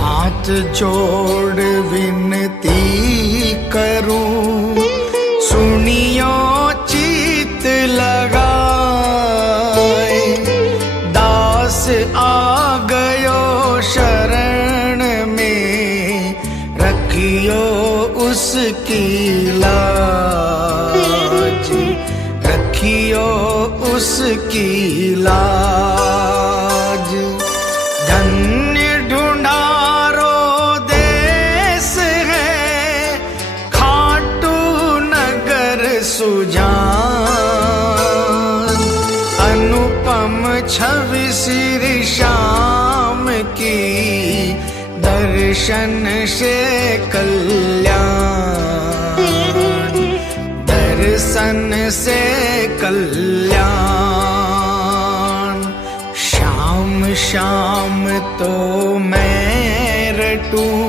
हाथ जोड़ विनती करूं, सुनियो चित लगाए। दास आ गयो शरण में, रखियो उसकी लाज, रखियो उसकी लाज। धन्य ढूंढारो देश है, खाटू नगर सुजान। अनुपम छवि श्री श्याम की, दर्शन से कल्याण, दर्शन से कल्याण। श्याम श्याम तो मैं रटूं,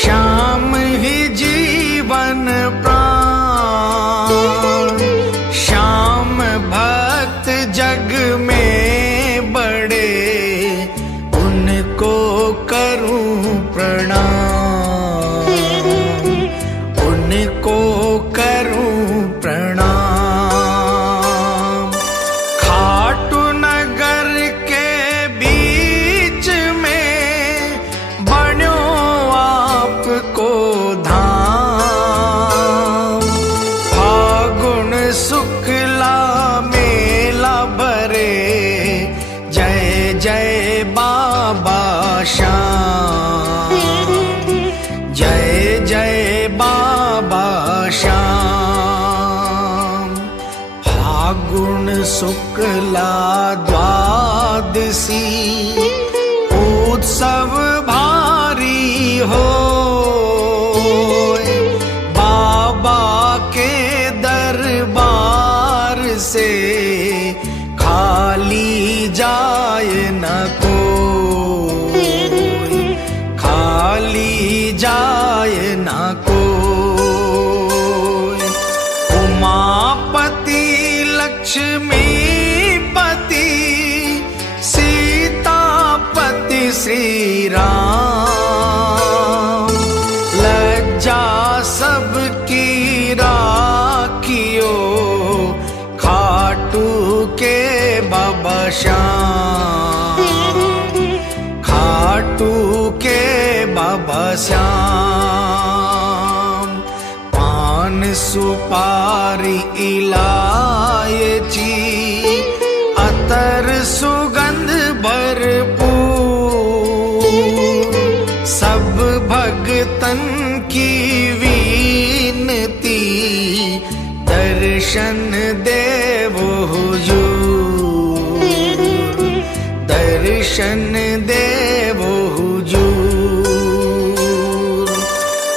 श्याम ही जीवन प्राण। श्याम भक्त जग में बड़े, उनको करूं प्रणाम, उनको करूं प्रणाम। खाटू नगर के बीच में बन्यो आपको धाम। फागुन शुक्ला मेला भरे, जय जय बाबा श्याम, जय जय बाबा श्याम। फागुन शुक्ला द्वादशी, उत्सव भारी हो। बाबा के दरबार से खाली जाए न कोई, खाली जाए न कोई। उमापति लक्ष्मीपति, सीतापति श्री राम। लज्जा सबकी राखियो, खाटू के बाबा श्याम, खाटू के बाबा श्याम। पान सुपारी इलायची, अतर सुगंध भरपूर। सब भगतन की विनती, दर्शन देवो हुजूर, दर्शन देवो हुजूर।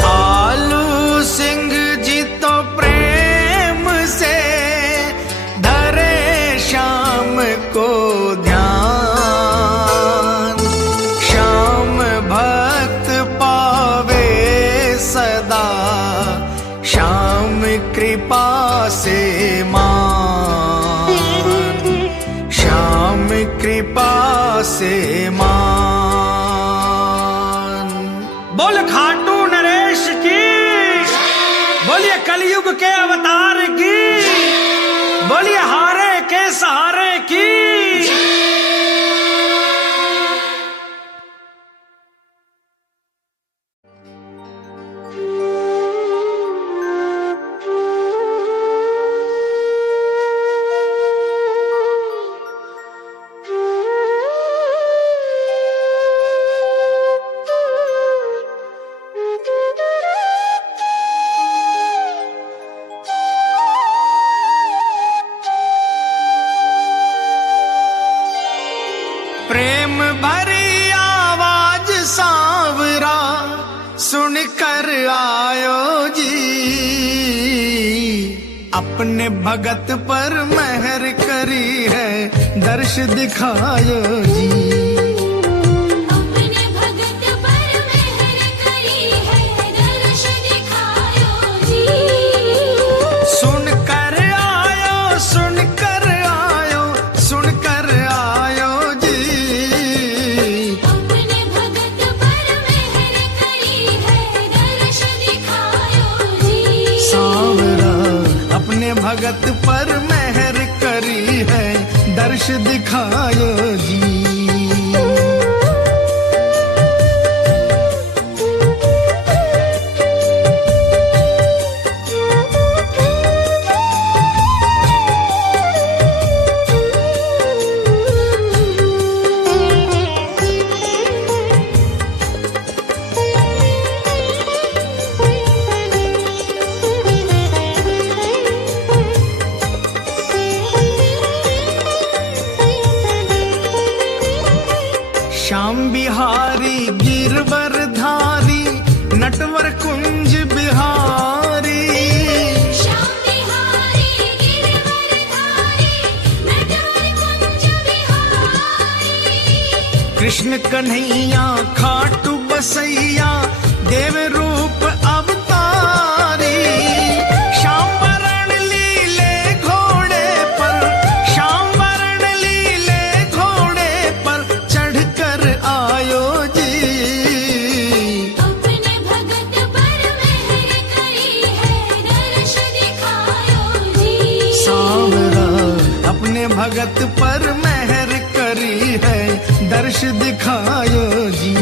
आलू सिंह जी तो प्रेम से धरे श्याम को ध्यान। श्याम भक्त पावे सदा, श्याम कृपा से मान, श्याम कृपा से मान। बोल खाटू नरेश की, बोलिए कलयुग के अवतार की, बोलिए हारे के सहारे की। प्रेम भरी आवाज सांवरा, सुन कर आयो जी। अपने भगत पर मेहर करी है, दर्श दिखायो जी। अपने भगत पर मेहर करी है, दर्श दिखायो जी। सुन कर आयो, सुन कर आयो, सुन कर आयो जी। अपने भगत पर अपने भगत पर मेहर करी है, दर्श दिखायो जी। श्याम बिहारी गिरवर धारी, नटवर कुंज बिहारी। श्याम बिहारी गिरवर धारी, नटवर कुंज बिहारी। कृष्ण कन्हैया खाटू बसैया, देव रूप अवतारी। श्याम वरण लीले घोड़े पर, श्याम वरण लीले घोड़े पर चढ़कर आयो जी। अपने भगत पर मेहर करी है, दर्श दिखायो जी। सांवरा अपने भगत पर मेहर करी है, दर्श दिखायो जी।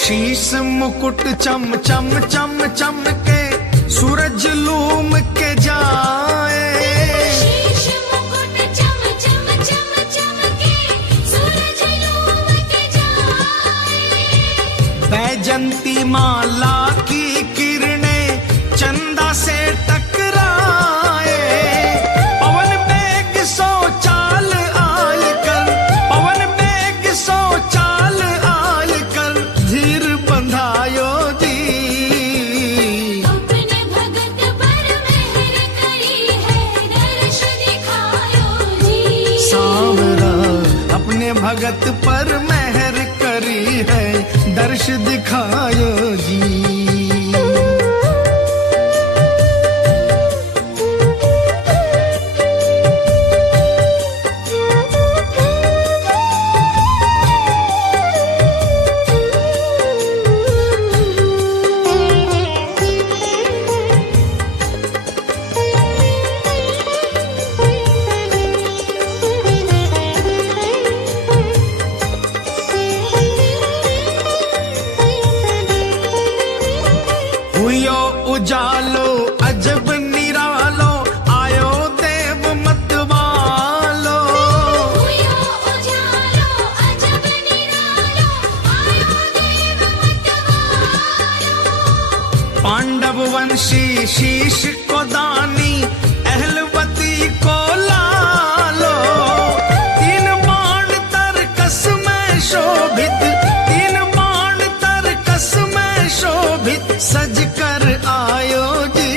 शीश मुकुट चम चम चम चम के, सूरज लूम के जाए। शीश मुकुट चम चम चम चमके, सूरज लूम के जाए। बैजंती माला की किरणें चंदा से टकराए। पवन बेग सो चाल आल कर, पवन बेग सो चाल आल कर, धीर बंधायो जी। अपने भगत पर मेहर करी है, दर्श दिखायो जी। सांवरा अपने भगत पर मेहर करी है, दर्श दिखायो जी। हुयो उजालो अजब निरालो, आयो देव मतवालो। हुयो उजालो अजब निरालो, आयो देव मतवालो। पांडव वंशी शीश को दानी, अहलवती को लालो। तीन बाण तरकस में शोभित, तीन बाण तरकस में शोभित, सज कर आयो जी।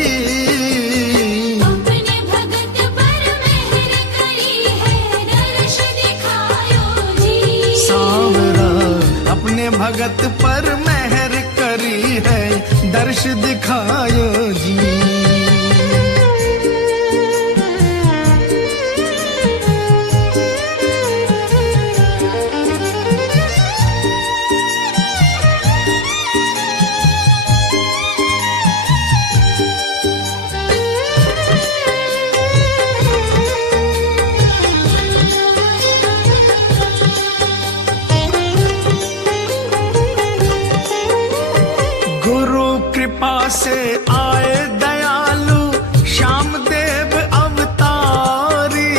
अपने भगत पर मेहर करी है, दर्श दिखायो जी। सांवरा अपने भगत पर मेहर करी है, दर्श दिखायो जी। गुरु कृपा से आए दयालु, श्याम देव अवतारी।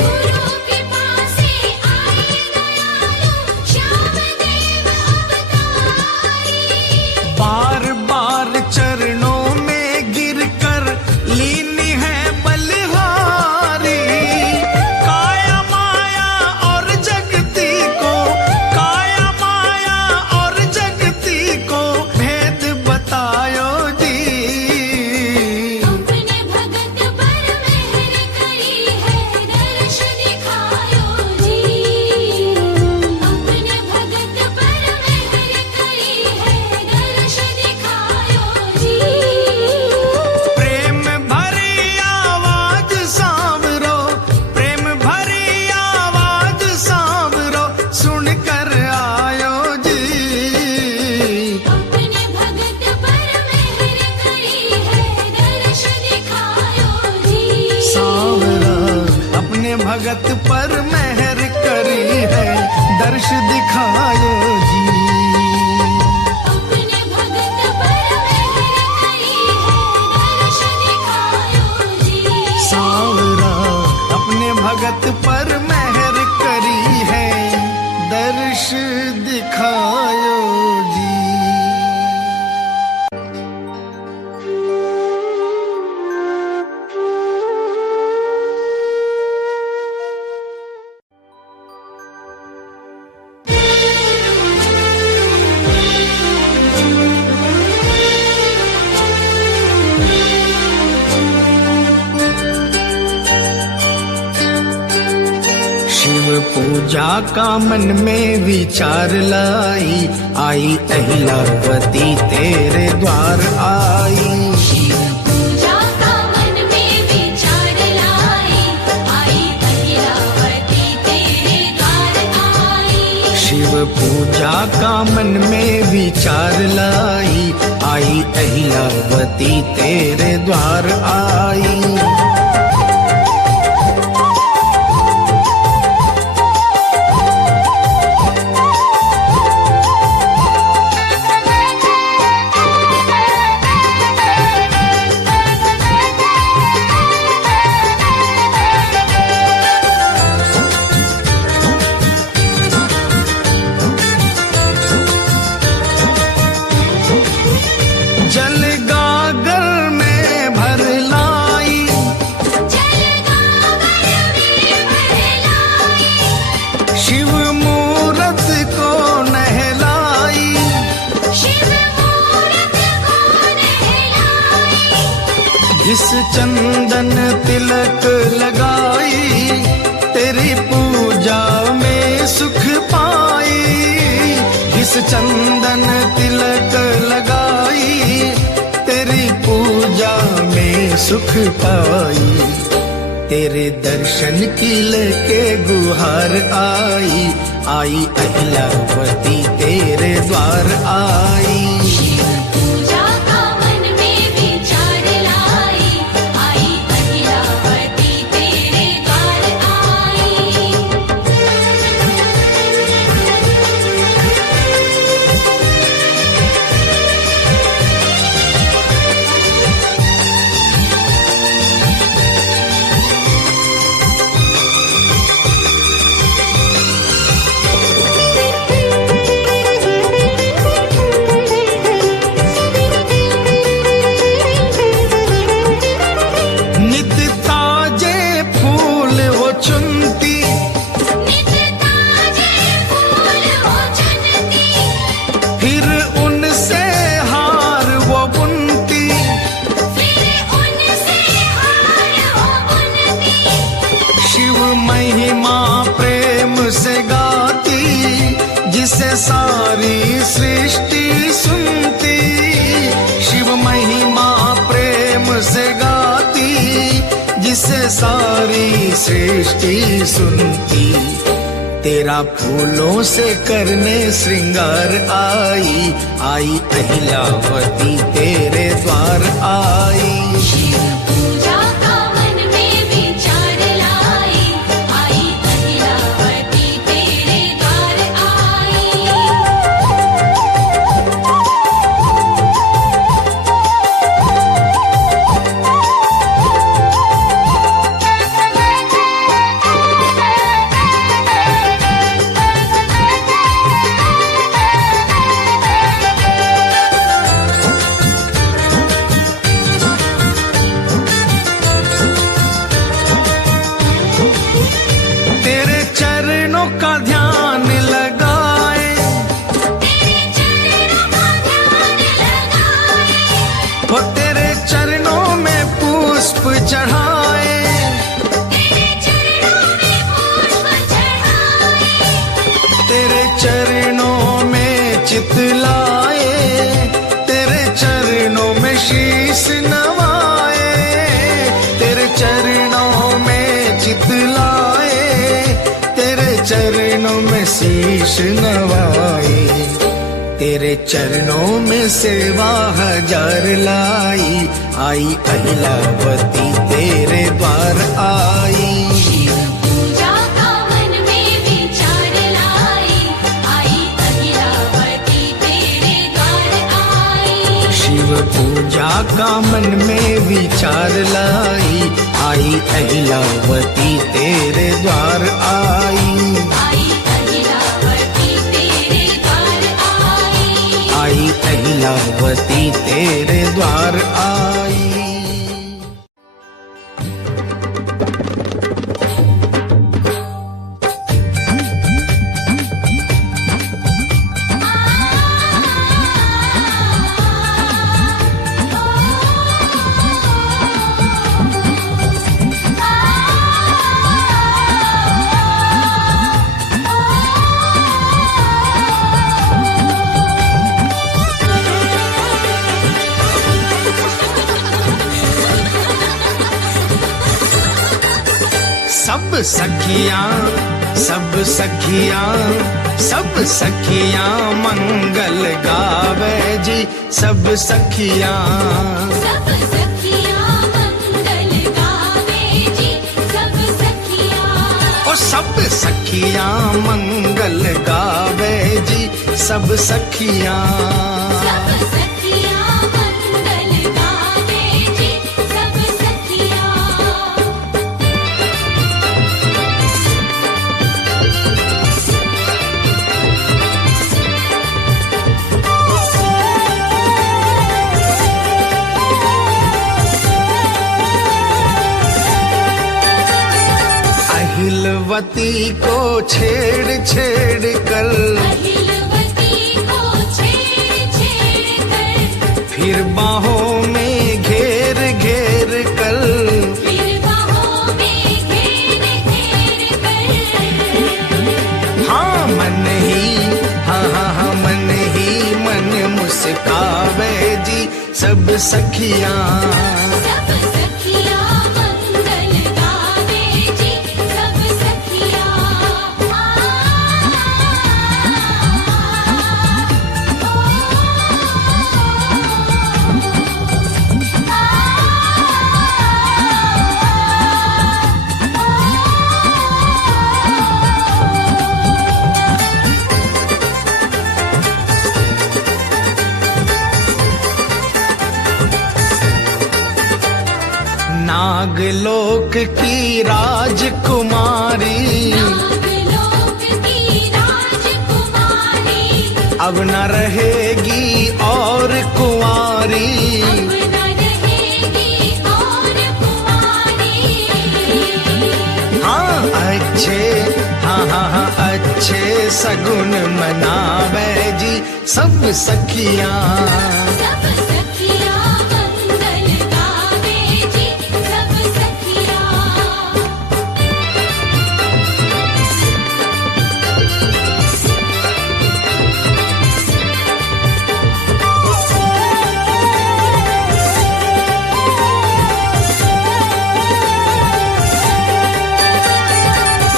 गुरु कृपा से आए दयालु, श्याम देव अवतारी। बार बार चरणों में गिरकर लीनी है बलिहारी। काया माया और जगती को, काया माया और जगती को भेद बतायो जी। भगत पर मेहर करी है, दर्श दिखायो जी। अपने भगत पर मेहर करी है, दर्श दिखायो जी। सांवरा अपने भगत पर मेहर करी है, दर्श दिखायो जी। शिव पूजा का मन में विचार लाई, आई अहिलावती तेरे द्वार आई। पूजा का मन में विचार लाई, आई अहिलावती तेरे द्वार आई। शिव पूजा का मन में विचार लाई, आई अहिलावती तेरे द्वार आई। जल गागर में भर लाई, जल गागर में भर लाई। शिव मूरत को नहलाई, शिव मूरत को नहलाई। जिस चंदन तिलक लगाई, तेरी पूजा में सुख पाई। जिस चंदन तिलक लगाई, तेरी पूजा में सुख पाई। तेरे दर्शन की लेके गुहार आई, आई अहिलावती तेरे द्वार आई। पूजा का मन में विचार लाई, आई अहिलावती तेरे द्वार आई। नित ताजे फूल वो चुनती, नित ताजे फूल वो चुनती। फिर उनसे हार वो बुनती। फिर उनसे हार वो बुनती। शिव महिमा प्रेम से गाती, जिसे सारी सृष्टि सुनती। शिव महिमा प्रेम से गाती, जिसे सारी सृष्टि सुनती। तेरा फूलों से करने श्रृंगार आई, आई अहिलावती तेरे द्वार आई। पूजा का मन में विचार लाई, आई अहिलावती तेरे द्वार आई। तेरे चरणों का ध्यान लगाए, तेरे चरणों का ध्यान लगाए। वो तेरे चरणों में पुष्प चढ़ाए। तेरे चरणों में पुष्प चढ़ाए। तेरे चरणों में चित लाए, तेरे चरणों में शीश नवाए। तेरे चरणों में चित लाए, तेरे चरणों में शीश नवाए। तेरे चरणों में सेवा हजार लाई, आई अहिलावती तेरे द्वार आई। का मन में विचार लाई, आई अहिलावती तेरे द्वार आई। आई अहिलावती तेरे द्वार आई। आई अहिलावती तेरे द्वार आई। सब सखियां, सब सखियां, सब सखियां मंगल गावे जी। सब सखियां, सब सखियां मंगल गावे जी। सब सखियां, ओ सब सखियां मंगल गावे जी। सब सखियां, सब सखियां मंगल गावे जी। सब सखियां, अहिलवती को छेड़ छेड़ कर, अहिलवती को छेड़ छेड़ कर, फिर बाहों में घेर घेर कर, फिर बाहों में घेर घेर कर। हाँ मन ही, हाँ हाँ हाँ मन ही मन मुस्कावे जी। सब सखियां, सब सखियां मंगल गावे जी। सब सखियां, नागलोक की राजकुमारी, नागलोक की राजकुमारी, अब न रहेगी और कुंवारी। अब न रहेगी और कुंवारी। हाँ अच्छे, हाँ हाँ हाँ अच्छे सगुन मनावे जी। सब सखियां, सब सखियां मंगल गावे जी। सब सखियां,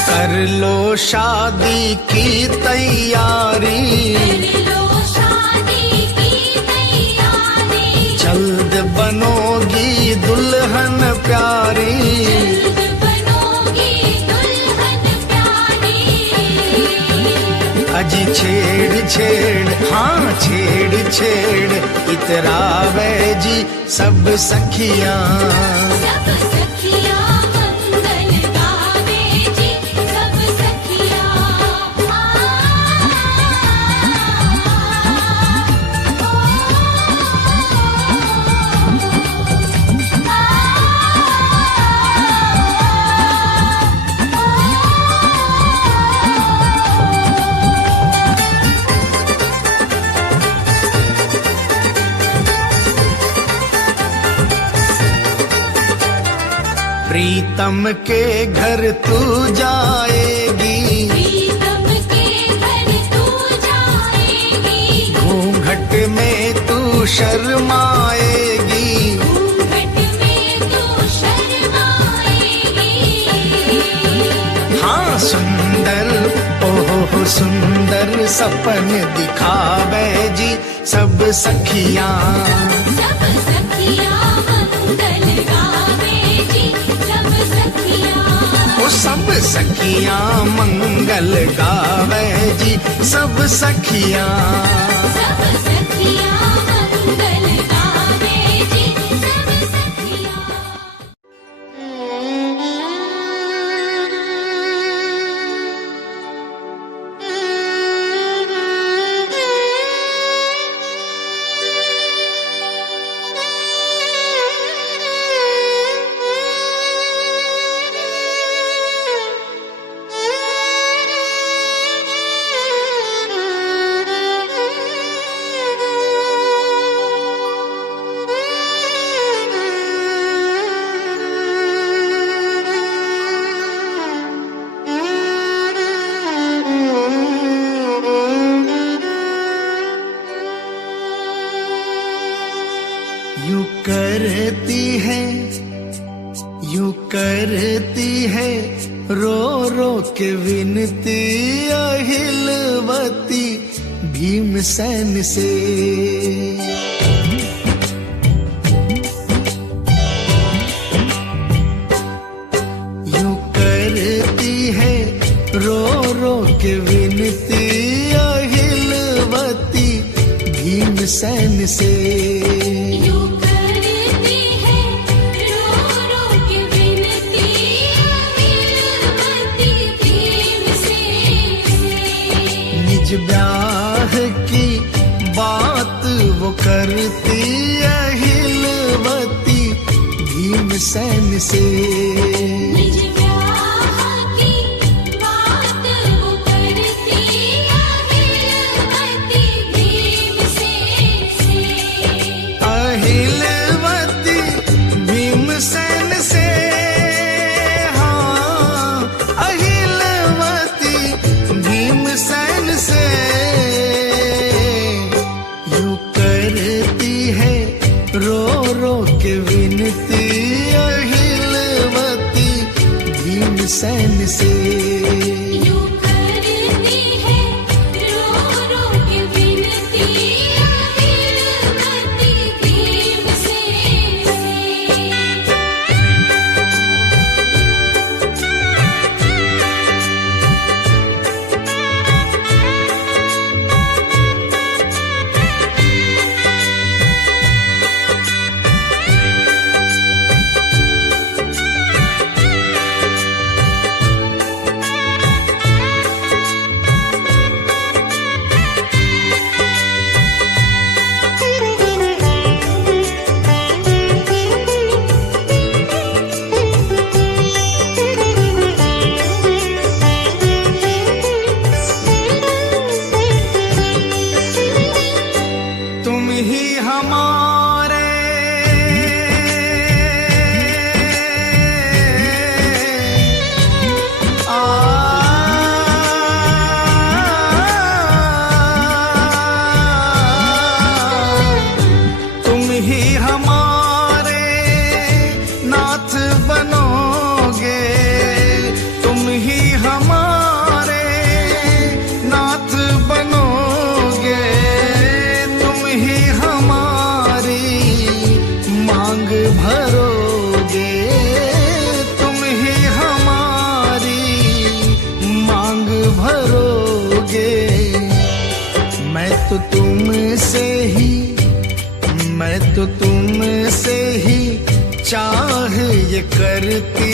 कर लो शादी की तैयारी, कर लो शादी की तैयारी। जल्द बनोगी दुल्हन प्यारी। जल्द बनोगी दुल्हन प्यारी। अजी छेड़ छेड़, हाँ छेड़ छेड़ इतरावे जी। सब सखियां, सब सखियां मंगल गावे जी। सब सखियां, प्रीतम के घर तू जाएगी। प्रीतम के घर तू जाएगी। घूंघट में तू शर्माएगी। घूंघट में तू शर्माएगी। हाँ सुंदर, ओहो सुंदर सपन दिखावे जी। सब सखियां, सब सखियां मंगल गावे जी। सब सखियां, ओ सब सखियां मंगल गावे जी। सब सखियां, सब सखियां मंगल गावे जी। करती है रो रो के विनती अहिलवती भीमसेन से। यूं करती है रो रो के विनती अहिलवती भीमसेन से। यूं करती है रो रो के विनती अहिलवती भीमसेन से। निज ब्याह की बात वो करती अहिलवती भीमसेन से। निज ब्याह की बात वो करती अहिलवती भीमसेन से। अहिलवती भीमसेन से, हाँ अहिलवती भीमसेन से। यूं करती है रो रो के विनती अहिलवती भीमसेन से। यूं करती है रो रो के विनती अहिलवती भीमसेन से। तुम ही हमारे तुम ही हमारे नाथ बनोगे। तुम ही हमारे नाथ बनोगे। तुम ही हमारी मांग भरोगे। तुम ही हमारी मांग भरोगे। मैं तो तुमसे ही चाह ये करती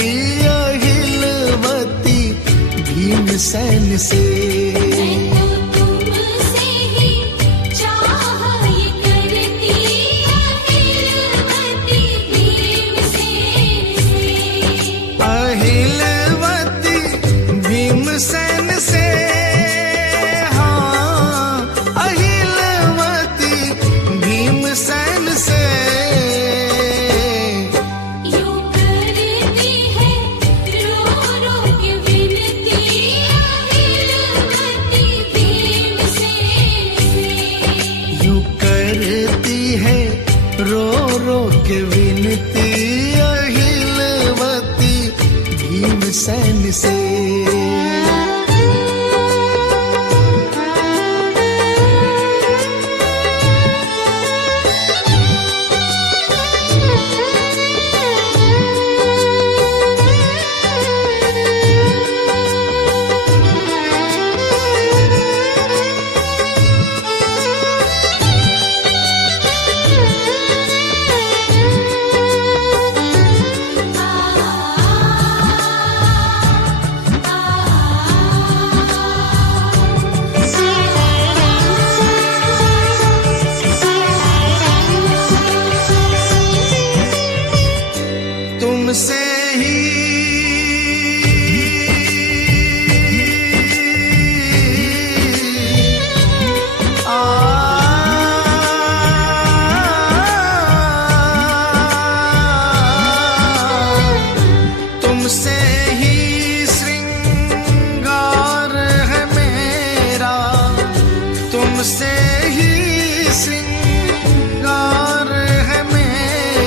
अहिलवती भीमसेन से। मैं तो तुमसे ही चाह ये करती अहिलवती भीमसेन से। अहिलवती भीमसेन से, हाँ अहिलवती भीमसेन से। यूं करती है रो रो के विनती अहिलवती भीमसेन से। यूं करती है रो रो के विनती अहिलवती भीमसेन से। तुमसे ही तुमसे ही श्रृंगार है मेरा। तुमसे ही श्रृंगार है मेरा।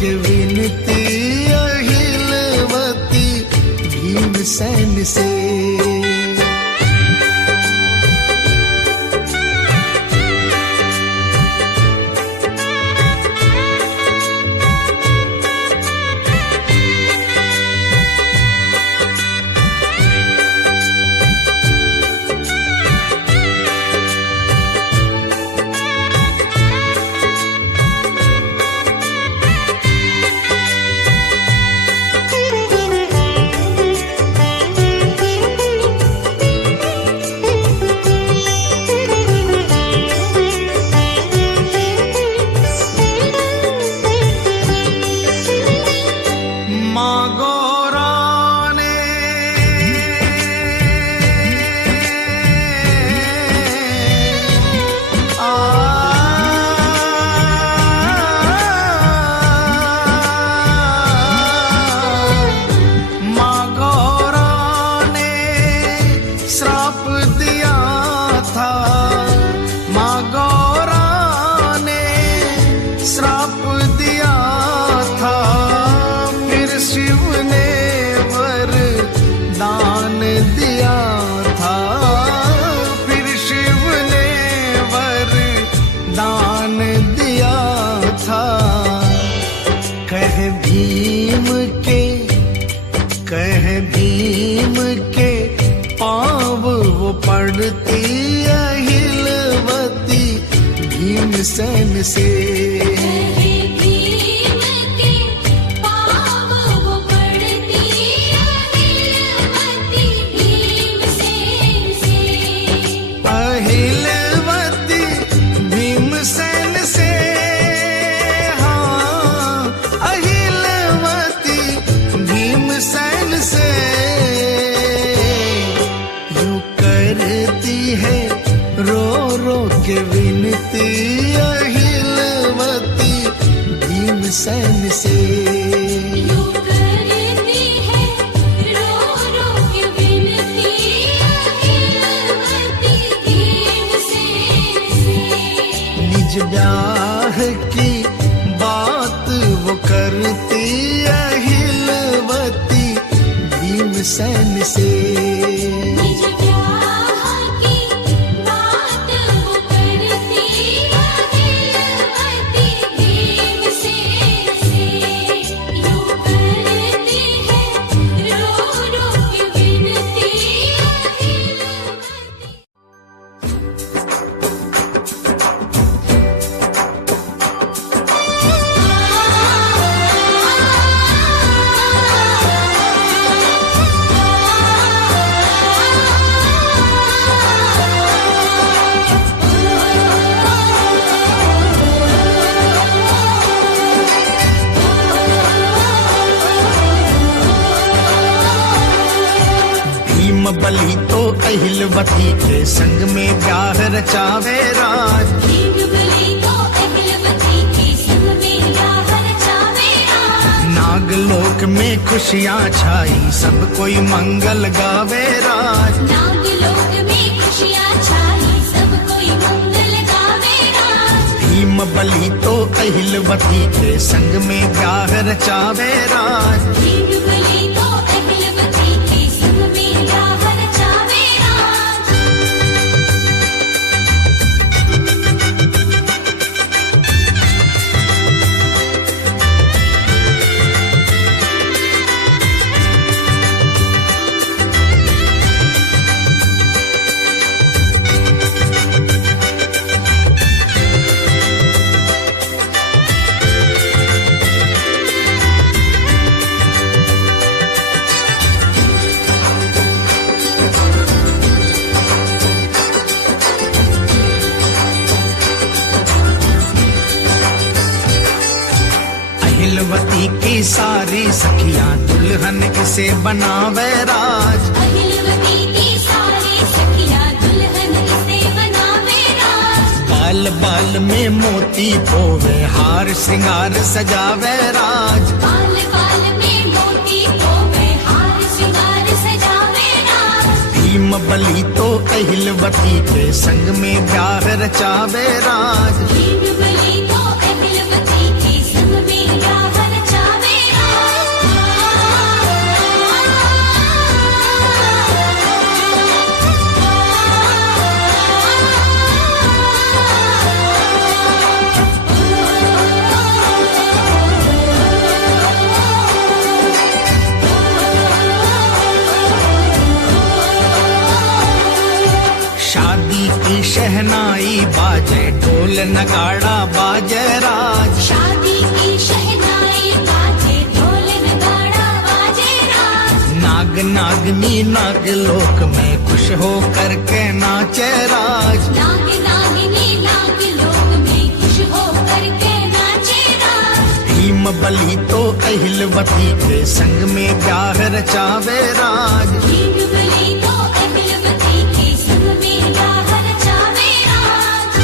के विनती अहिलवती भीमसेन से। भीम के पाँव वो पड़ती अहिलवती भीमसेन से। भीम के पाँव वो पड़ती अहिलवती भीमसेन से। अहिलवती भीमसेन से, हाँ अहिलवती भीमसेन से। यूं करती है रो रो के विनती अहिलवती भीमसेन से। यूं करती है रो रो के विनती अहिलवती भीमसेन से। निज ब्याह की बात वो करती अहिलवती भीमसेन से। निज ब्याह की बात वो करती अहिलवती भीमसेन से। यूं करती है रो रो के विनती अहिलवती। भीम बलि तो अहिलवती के संग में ब्याह रचावे राज। भीम बलि तो अहिलवती के संग में ब्याह रचावे राज। नागलोक में खुशियाँ छाई सब कोई मंगल गावे राज। नागलोक में खुशियाँ छाई सब कोई मंगल गावे राज। भीम बलि तो अहिलवती के संग में ब्याह रचावे राज। भीम बलि तो अहिलवती के संग में ब्याह रचावे राज। अहिलवती की सारी सखियाँ दुल्हन इसे बनावे राज। अहिलवती की सारी सखियाँ दुल्हन इसे बनावे राज। बाल बाल में मोती पोवे हार श्रृंगार सजावे राज। बाल बाल में मोती पोवे हार श्रृंगार सजावे राज। भीम बलि तो अहिलवती के संग में ब्याह रचावे राज। भीम बलि तो अहिलवती के संग में ब्याह शहनाई बाजे, ढोल नगाड़ा बाजे राज। शादी की शहनाई बाजे, ढोल नगाड़ा बाजे राज। नाग नागनी नागलोक में खुश हो करके नाचे राज। नाग नागिनी नागलोक में खुश होकर के नाचे राज। भीम बलि तो अहिलवती के संग में ब्याह रचावे राज। भीम बलि तो अहिलवती के संग में ब्याह रचावे राज।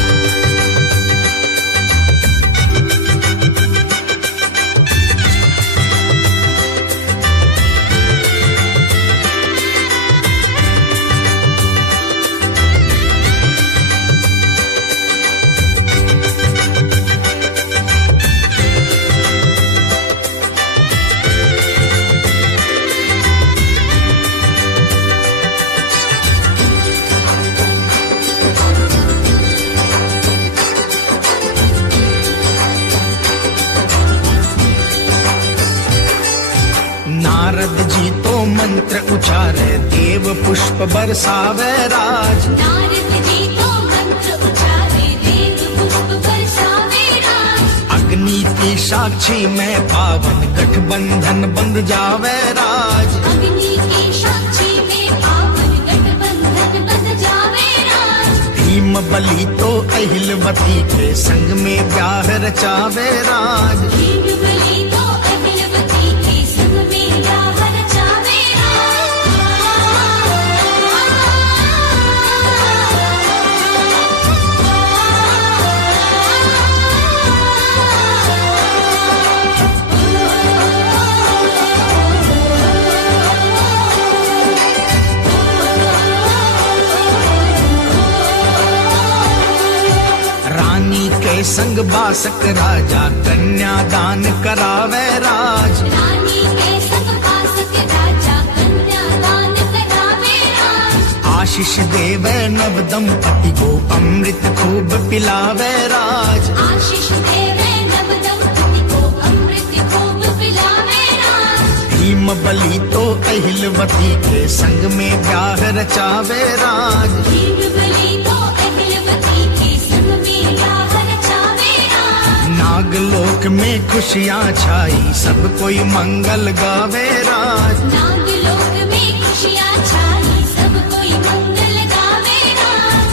नारद जी तो मंत्र उचारे, देव पुष्प बरसावे राज। नारद जी तो मंत्र उचारे, देव पुष्प बरसावे राज। अग्नि की साक्षी में पावन गठबंधन बंध जावे राज। अग्नि की साक्षी में पावन गठबंधन बंध जावे राज। भीम बलि तो अहिलवती के संग में ब्याह रचावे राज। भीम बलि तो अहिलवती के संग में ब्याह रचावे रानी के संग बासक राजा, कन्यादान करावे राज। रानी के संग बासक राजा, कन्यादान करावे राज। आशीष देवे नव दंपति को, अमृत खूब पिलावे राज। आशीष देवे नव दंपति को, अमृत खूब पिलावे राज। भीम बलि तो अहिलवती के संग में ब्याह रचावे राज। भीम बलि तो अहिलवती के संग में ब्याह रचावे राज। नागलोक में खुशियाँ छाई, सब कोई मंगल गावे राज। नागलोक में खुशियाँ छाई, सब कोई मंगल गावे राज।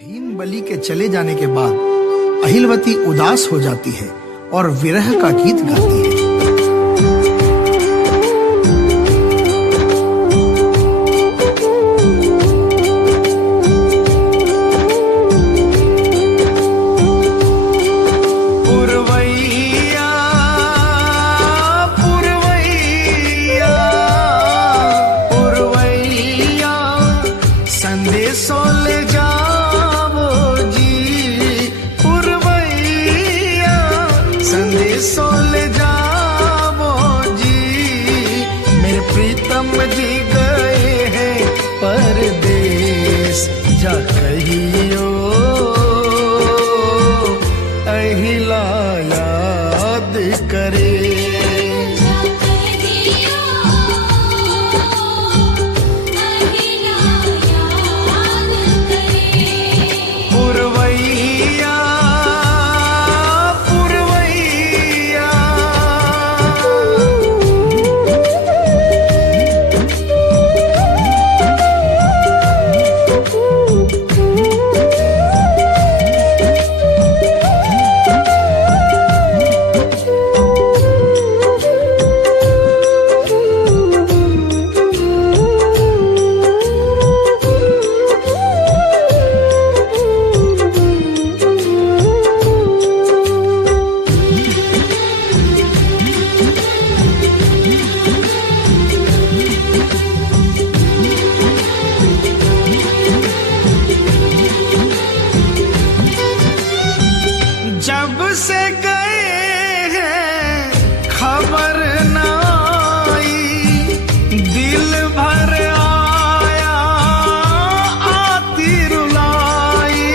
भीम बलि के चले जाने के बाद अहिलवती उदास हो जाती है और विरह का गीत गाती है। पुरवैया पुरवैया पुरवैया, संदेशो ले जाओ जी। पुरवैया संदेशो ले जाओ जी। मेरे प्रीतम जी गए हैं परदेश, जा कहियो अहिला याद करे। पुरवैया पुरवैया, जब से गए हैं खबर न आई, दिल भर आया आती रुलाई।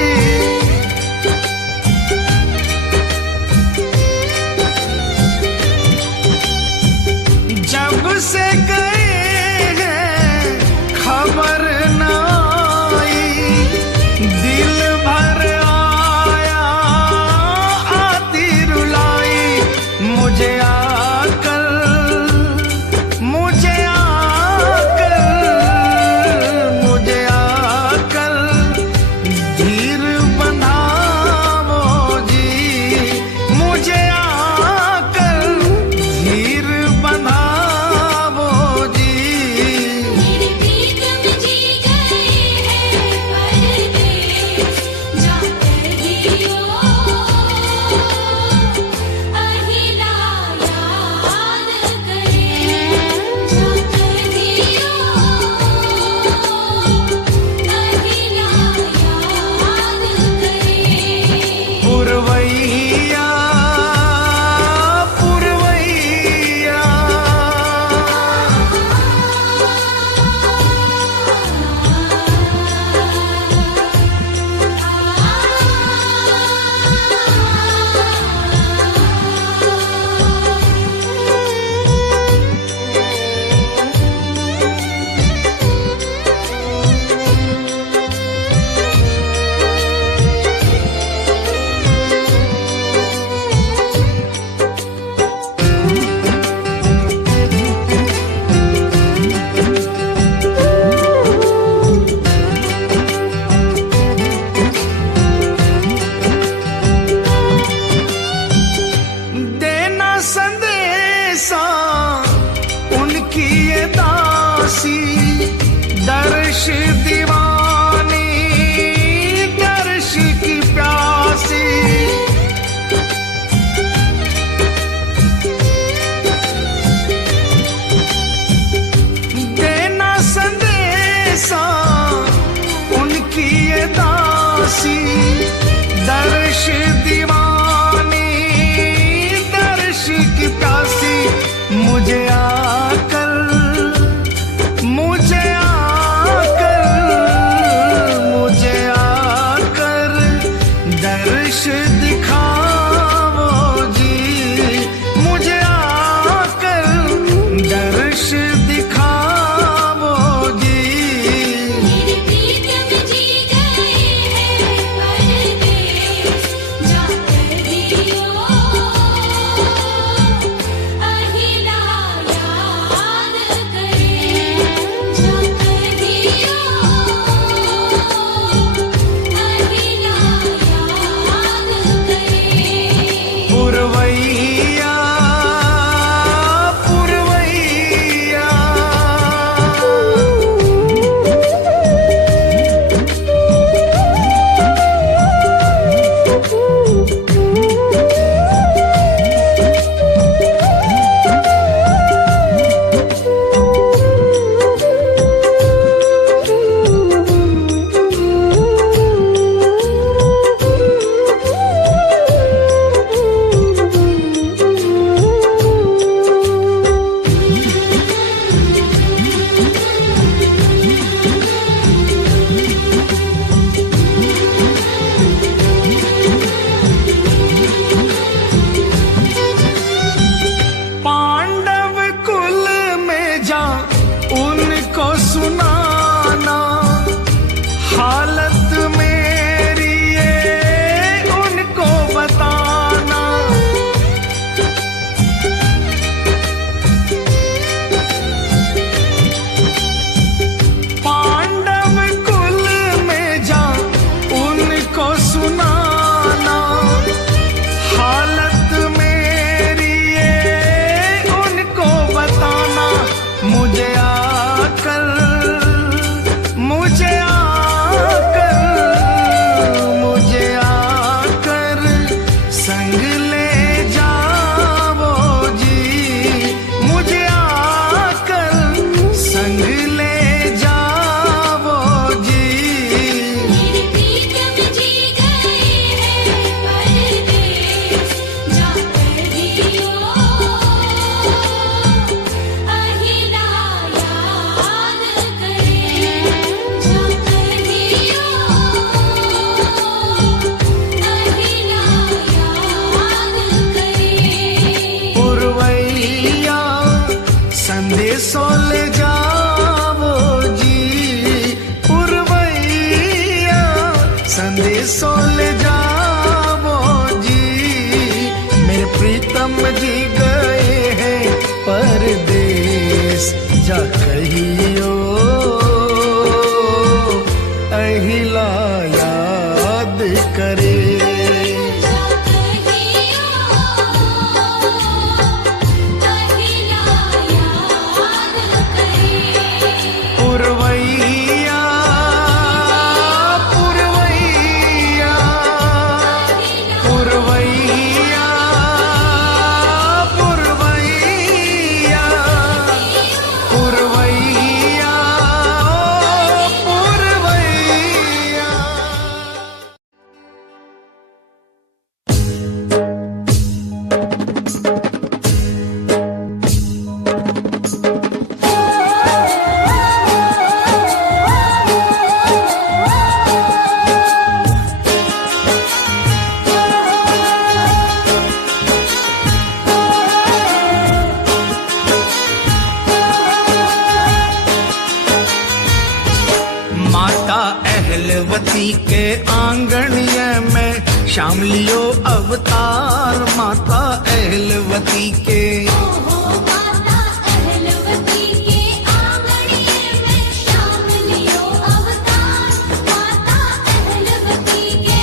श्याम लियो अवतार माता अहलवती के। माता अहलवती के आंगणे में श्याम लियो अवतार माता अहलवती के।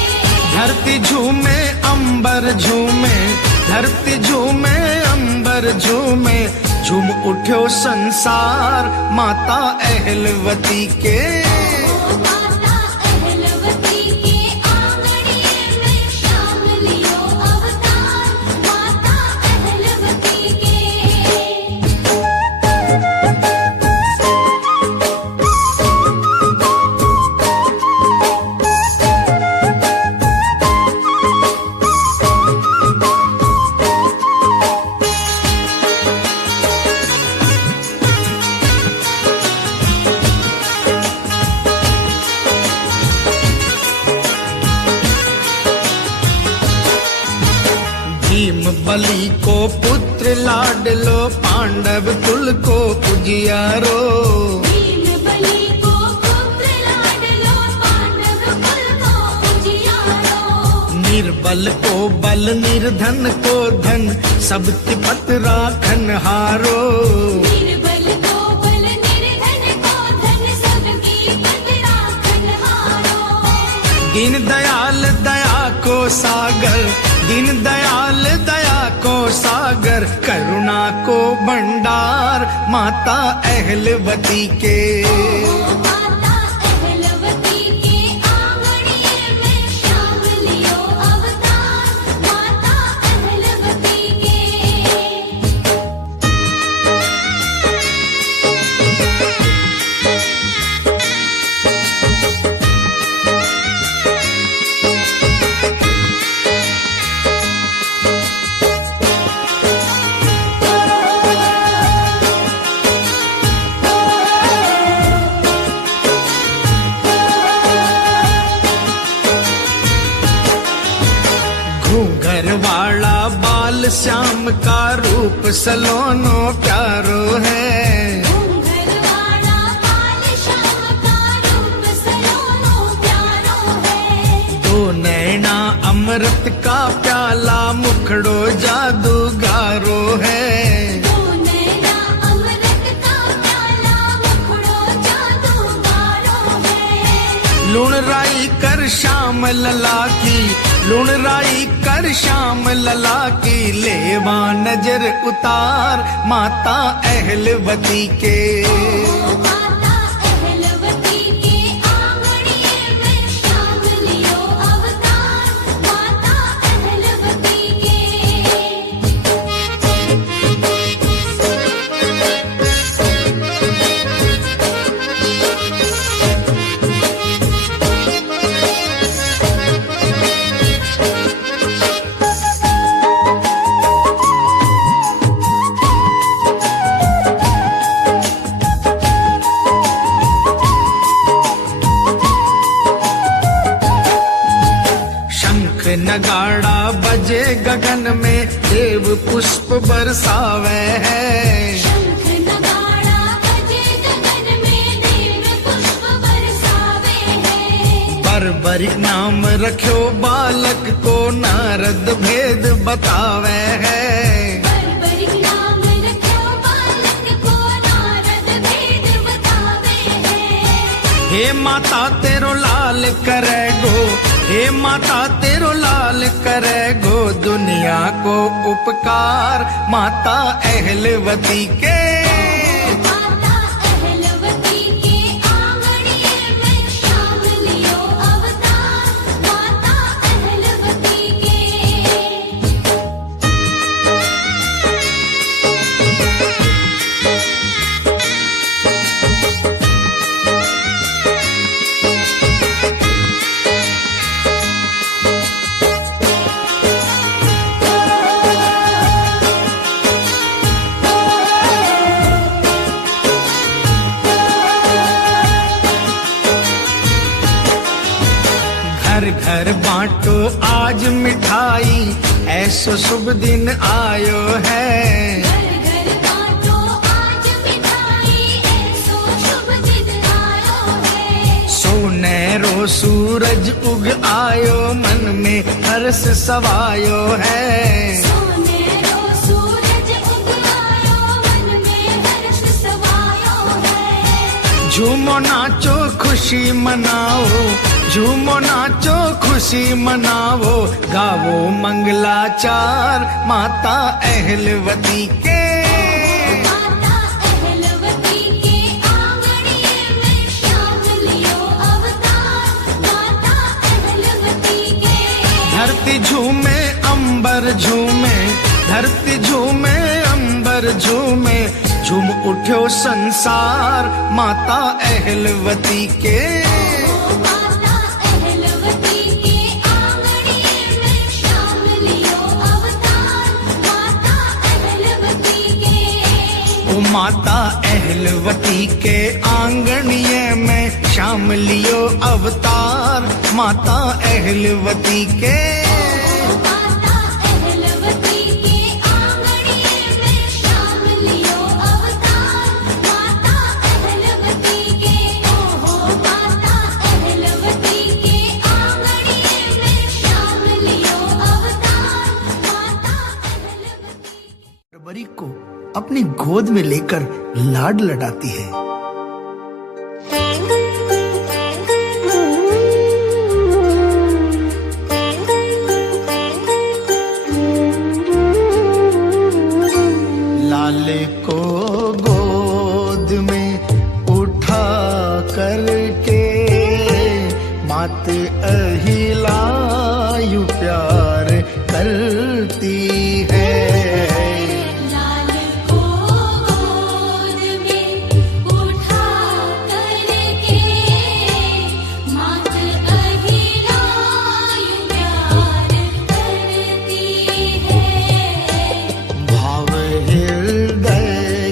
धरती झूमे अंबर झूमे, धरती झूमे अंबर झूमे, झूम उठ्यो संसार माता अहलवती के। माता अहलवती के आंगणे में श्याम लियो अवतार माता अहलवती के। भीम बलि को पुत्र लाडलो, पांडव कुल को उजियारो। भीम बलि को पुत्र लाडलो, पांडव कुल को उजियारो। निर्बल को बल निर्धन को धन, सबके पत राखन हारो। निर्बल को बल निर्धन को धन, सबकी पत राखन हारो। दीन दयाल दया को सागर, दीन दयाल दया को सागर, करुणा को भंडार माता अहलवती के। माता अहलवती के आंगणे में श्याम लियो अवतार माता अहलवती के। घूंघर वाला बाल श्याम का रूप सलोनो प्यारो है। घूंघरवाड़ा बाल श्याम का रूप सलोनो प्यारो है। दो नैना अमृत का प्याला, मुखड़ो जादूगारो है। दो नैना अमृत का प्याला, मुखड़ो जादूगारो है। लूण राई कर श्याम लला की, लूण राई कर श्याम लला की, लेवा नजर उतार माता अहलवती के। माता अहलवती के आंगणे में श्याम लियो अवतार माता अहलवती के। शंख नगाड़ा बजे गगन में, देव पुष्प बरसावे है। शंख नगाड़ा बजे गगन में, देव पुष्प बरसावे है। बरबरी नाम रख्यो बालक को, नारद भेद बतावे है। बरबरी नाम रख्यो बालक को, नारद भेद बतावे है। हे माता तेरो लाल करे गो, हे माता तेरो लाल करे गो, दुनिया को उपकार माता अहलवती के। माता अहलवती के आंगणे में श्याम लियो अवतार माता अहलवती के। घर घर बांटो आज मिठाई, ऐसो शुभ दिन आयो है। घर घर बांटो आज मिठाई, ऐसो शुभ दिन आयो है। सोने रो सूरज उग आयो, मन में हर्ष सवायो है। सोनेरो सूरज उग आयो, मन में हर्ष सवायो है। झूमो नाचो खुशी मनाओ, झूमो नाचो खुशी मनाओ, गावो मंगलाचार माता अहलवती के। माता अहलवती के आंगणे में श्याम लियो अवतार, माता अहलवती के। धरती झूमे अंबर झूमे, धरती झूमे अंबर झूमे, झूम उठ्यो संसार माता अहलवती के। माता अहलवती के आंगणे में श्याम लियो अवतार, माता अहलवती के। ओ माता अहलवती के आंगणिये में शाम लियो अवतार माता अहलवती के। माता अहलवती के आंगणे में श्याम लियो अवतार, माता अहलवती के। ओहो माता अहलवती के आंगणे में श्याम लियो अवतार, माता अहलवती। बरबरी को अपनी गोद में लेकर लाड लडाती है। लाल को गोद में उठा करके मात अहिलायु प्यार करती है। लाल को गोद में उठा करके मात अहिलायु प्यार करती है। भाव हृदय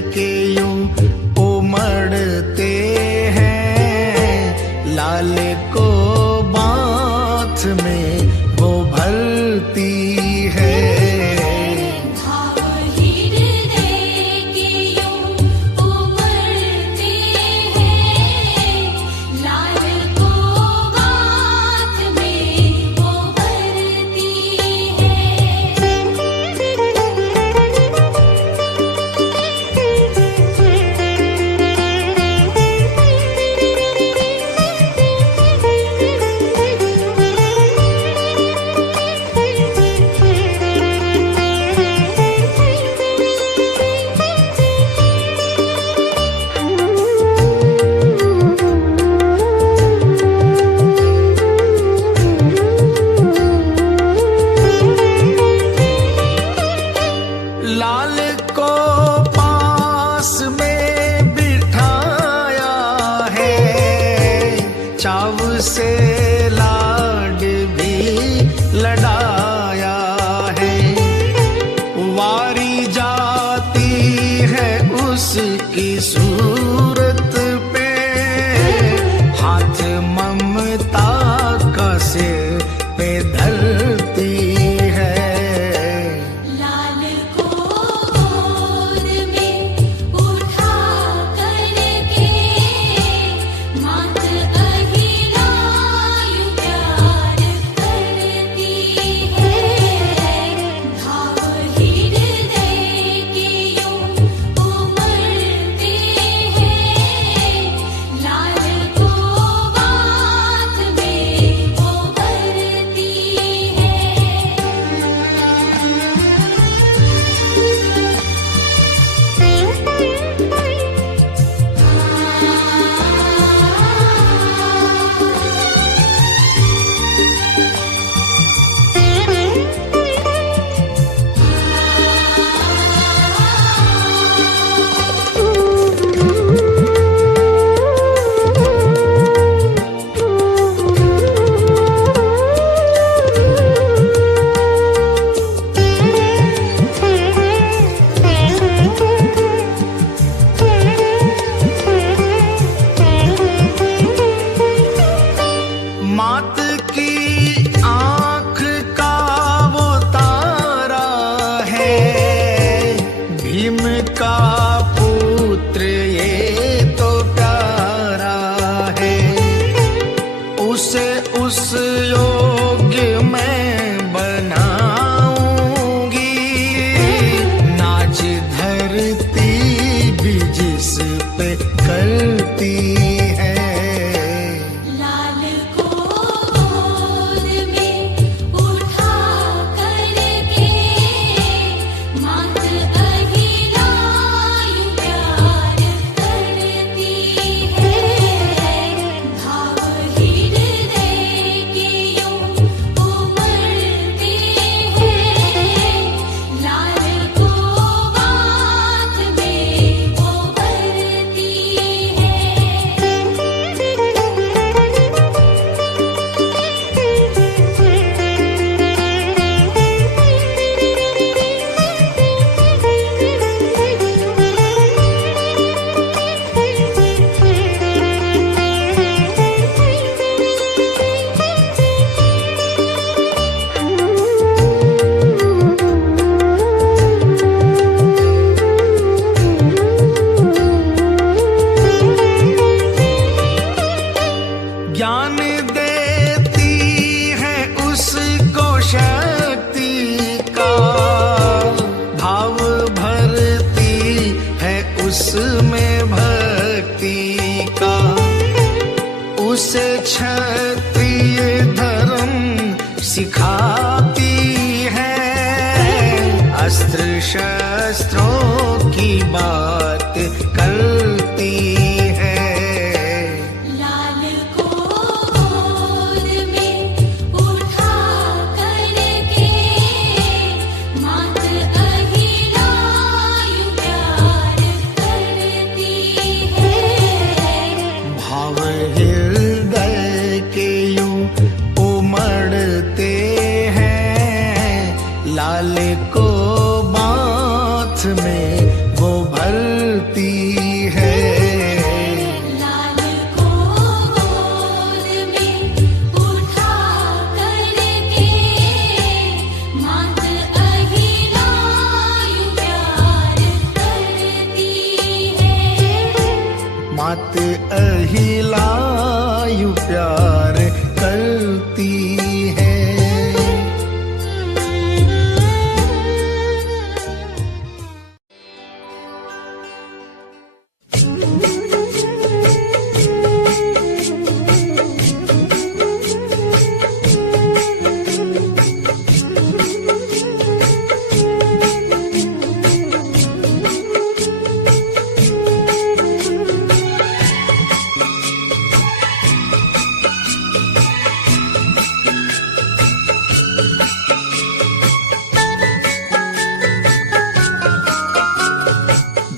अस्त्र शस्त्रों की बात करती है। लाल को गोद में उठा करके मात अहिलायु प्यार करती है। भाव हृदय के यूं उमड़ते हैं, लाल को बाथ में वो भरती है। लाल को गोद में उठा करके मात अहिलायु प्यार करती है। मात अहिलायु प्यार करती है।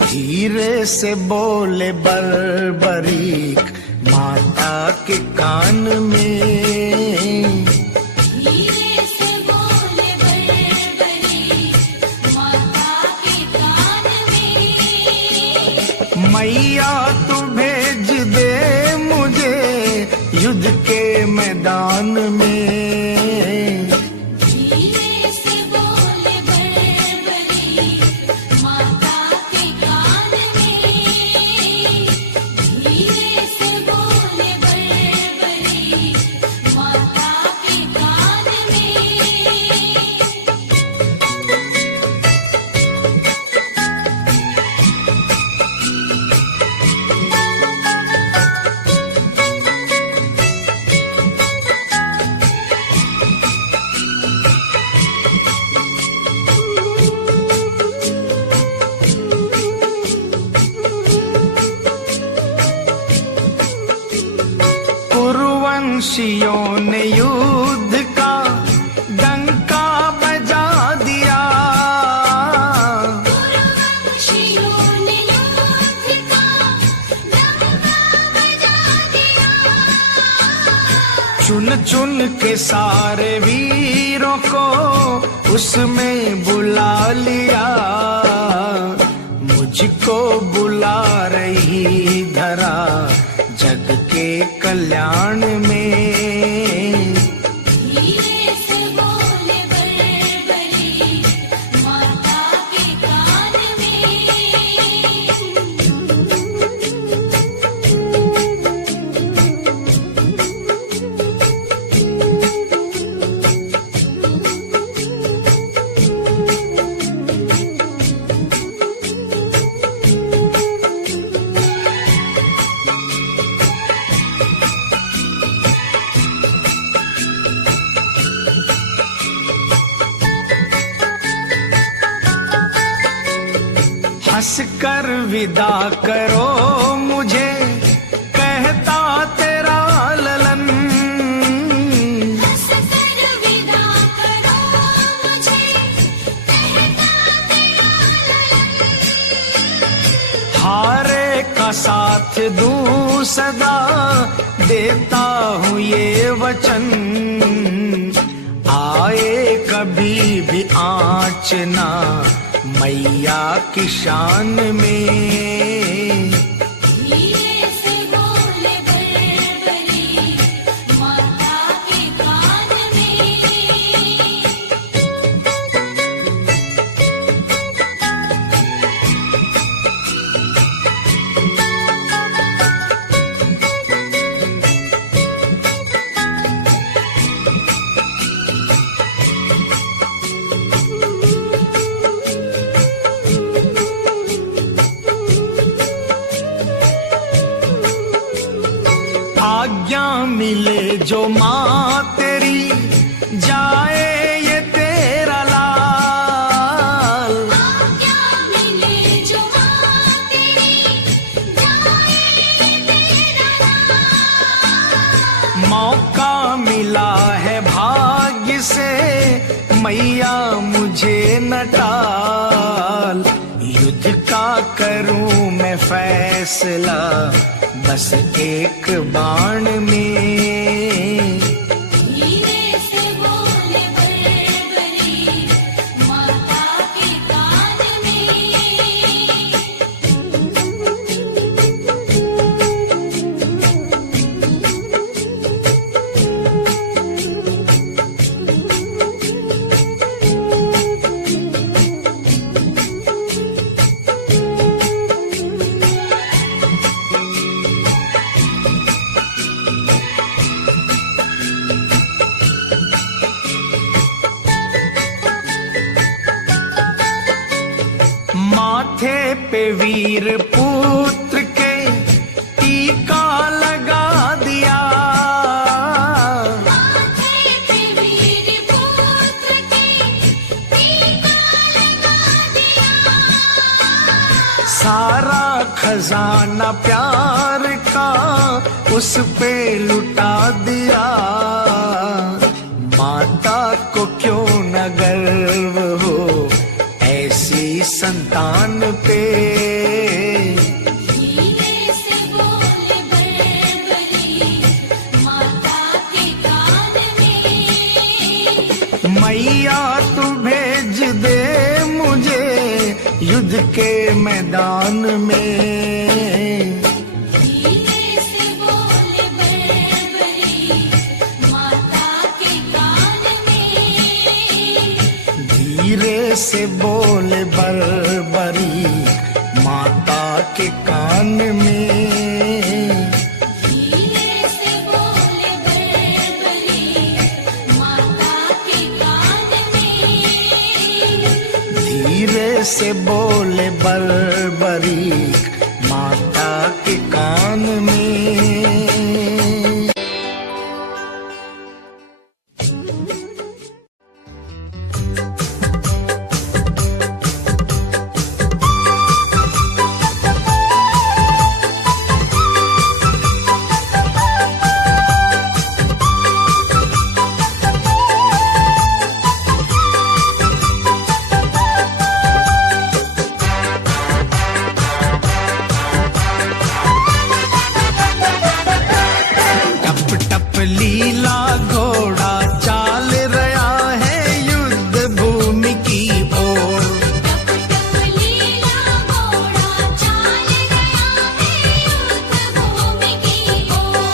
धीरे से बोले बर्बरीक माता के कान में, धीरे से बोले बड़बड़ी माता के कान में। मैया तू भेज दे मुझे युद्ध के मैदान में। धीरे से बोले बड़बड़ी माता के कान में। धीरे से बोले बड़बड़ी माता के कान में। कुरुवंशियों ने युद्ध का डंका बजा दिया, कुरुवंशियों ने युद्ध का डंका बजा दिया। चुन चुन के सारे वीरों को उसमें बुला लिया। मुझको बुला रही धरा जग के कल्याण में। धीरे से बोले बड़बड़ी माता के कान में। हंस कर विदा करो मुझे कहता तेरा ललन। हंस कर विदा करो मुझे कहता तेरा ललन। हारे का साथ दूं सदा देता हूँ ये वचन। आए कभी भी आँच ना मैया की शान में। धीरे से बोले बड़बड़ी माता के कान में। आज्ञा मिले जो माँ तेरी जाए ये तेरा लाल। मुझे न टाल, युद्ध का करूं मैं फैसला बस एक बाण में। धीरे से बोले बड़ी माता के कान माथे पे वीर पुत्र के टीका लगा दिया, माथे पे वीर पुत्र के टीका लगा दिया। सारा खजाना प्यार का उस पे लुटा दिया। माता को क्यों न गर्व हो ऐसी संतान पे। धीरे से बोले बड़ी माता के कान में। मैया तू भेज दे मुझे युद्ध के मैदान में। धीरे से बोले बड़ी माता के कान में। धीरे से बोले बरबरी माता के कान में। धीरे से बोले बड़ी माता के कान में। धीरे से बोले बरबरी माता के कान में। लीला घोड़ा चाल रहा है युद्ध भूमि की ओर। टप लीला घोड़ा चाल गया है युद्ध भूमि की ओर।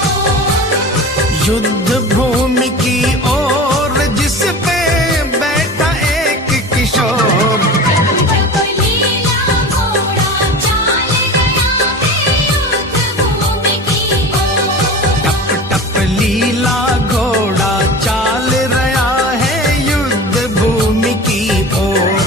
युद्ध भूमि की ओर जिस पे बैठा एक किशोर। टप लीला घोड़ा चाल गया है युद्ध भूमि की ओर। टप लीला घोड़ा चाल रहा है युद्ध भूमि की ओर।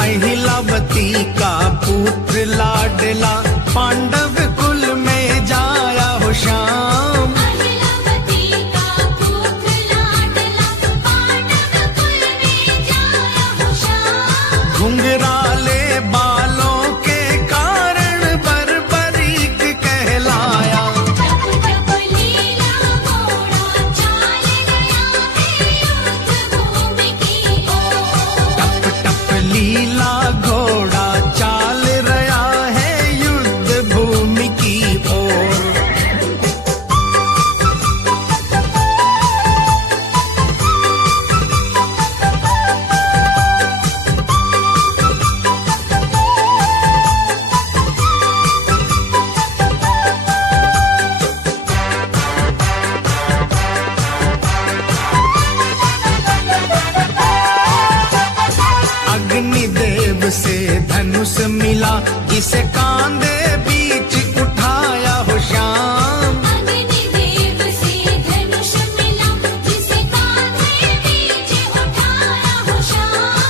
अहिलावती का पुत्र लाडला पांडव कुल में जाया हो श्याम। अहिलावती का पुत्र लाडला पांडव कुल में जाया हो श्याम। घुंघराले बालों के कारण बरबरीक कहलाया। टप लीला घोड़ा चाल गया है युद्ध भूमि की ओर। टप लीला घोड़ा चाल रहा है युद्ध भूमि की ओर। अग्निदेव से धनुष मिला जिसे कांधे बीच उठाया हो श्याम। अग्निदेव से धनुष मिला जिसे कांधे बीच उठाया हो श्याम।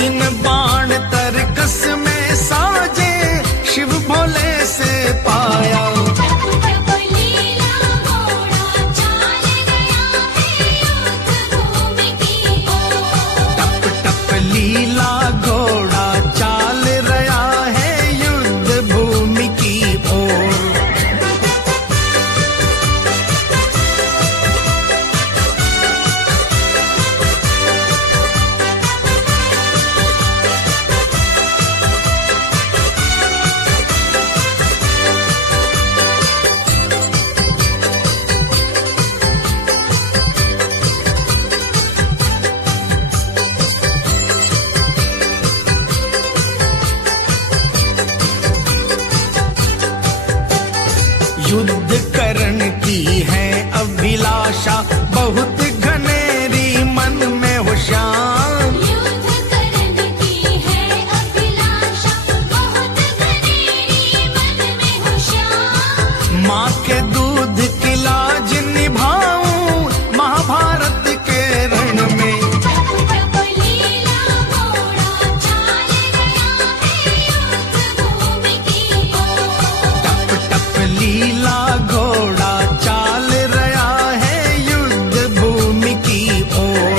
तीन बाण तरकस में साजे शिव भोले से पाया। टप टप लीला घोड़ा चाल गया है युद्ध भूमि की ओर। टप टप लीला घोड़ा चाल रहा है युद्ध भूमि की ओर। युद्ध करण की है अभिलाषा बहुत घनेरी मन में हो श्याम। युद्ध करने की है अभिलाषा बहुत घनेरी मन में हो श्याम। माँ के दूध की लाज निभाऊं महाभारत के रण में। टप टप लीला घोड़ा चाल गया है युद्ध भूमि की ओर। टप टप लीला घोड़ा चाल रहा है युद्ध भूमि की ओर।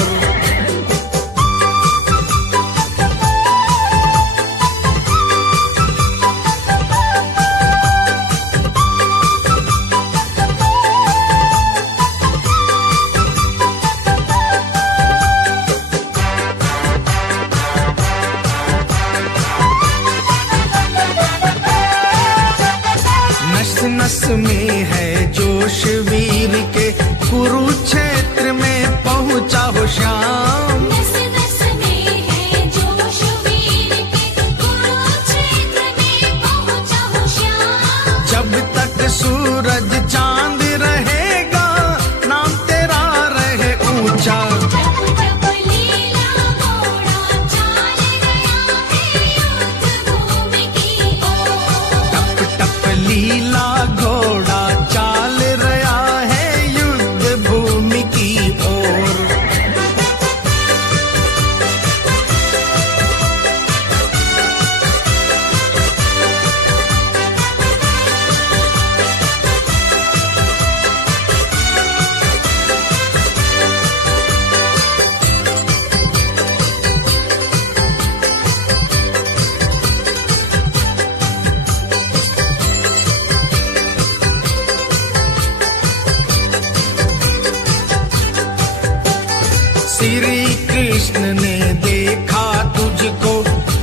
नस नस में है जोश वीर के कुरुक्षेत्र में पहुंचा हो श्याम। नस नस में है जोश वीर के कुरुक्षेत्र में पहुंचा हो श्याम। जब तक सूरज चांद रहेगा नाम तेरा रहे ऊंचा। टप टप लीला घोड़ा चाल गया है युद्ध भूमि की ओर। टप टप लीला घोड़ा चाल रहा है युद्ध भूमि की ओर। श्री कृष्ण ने देखा तुझको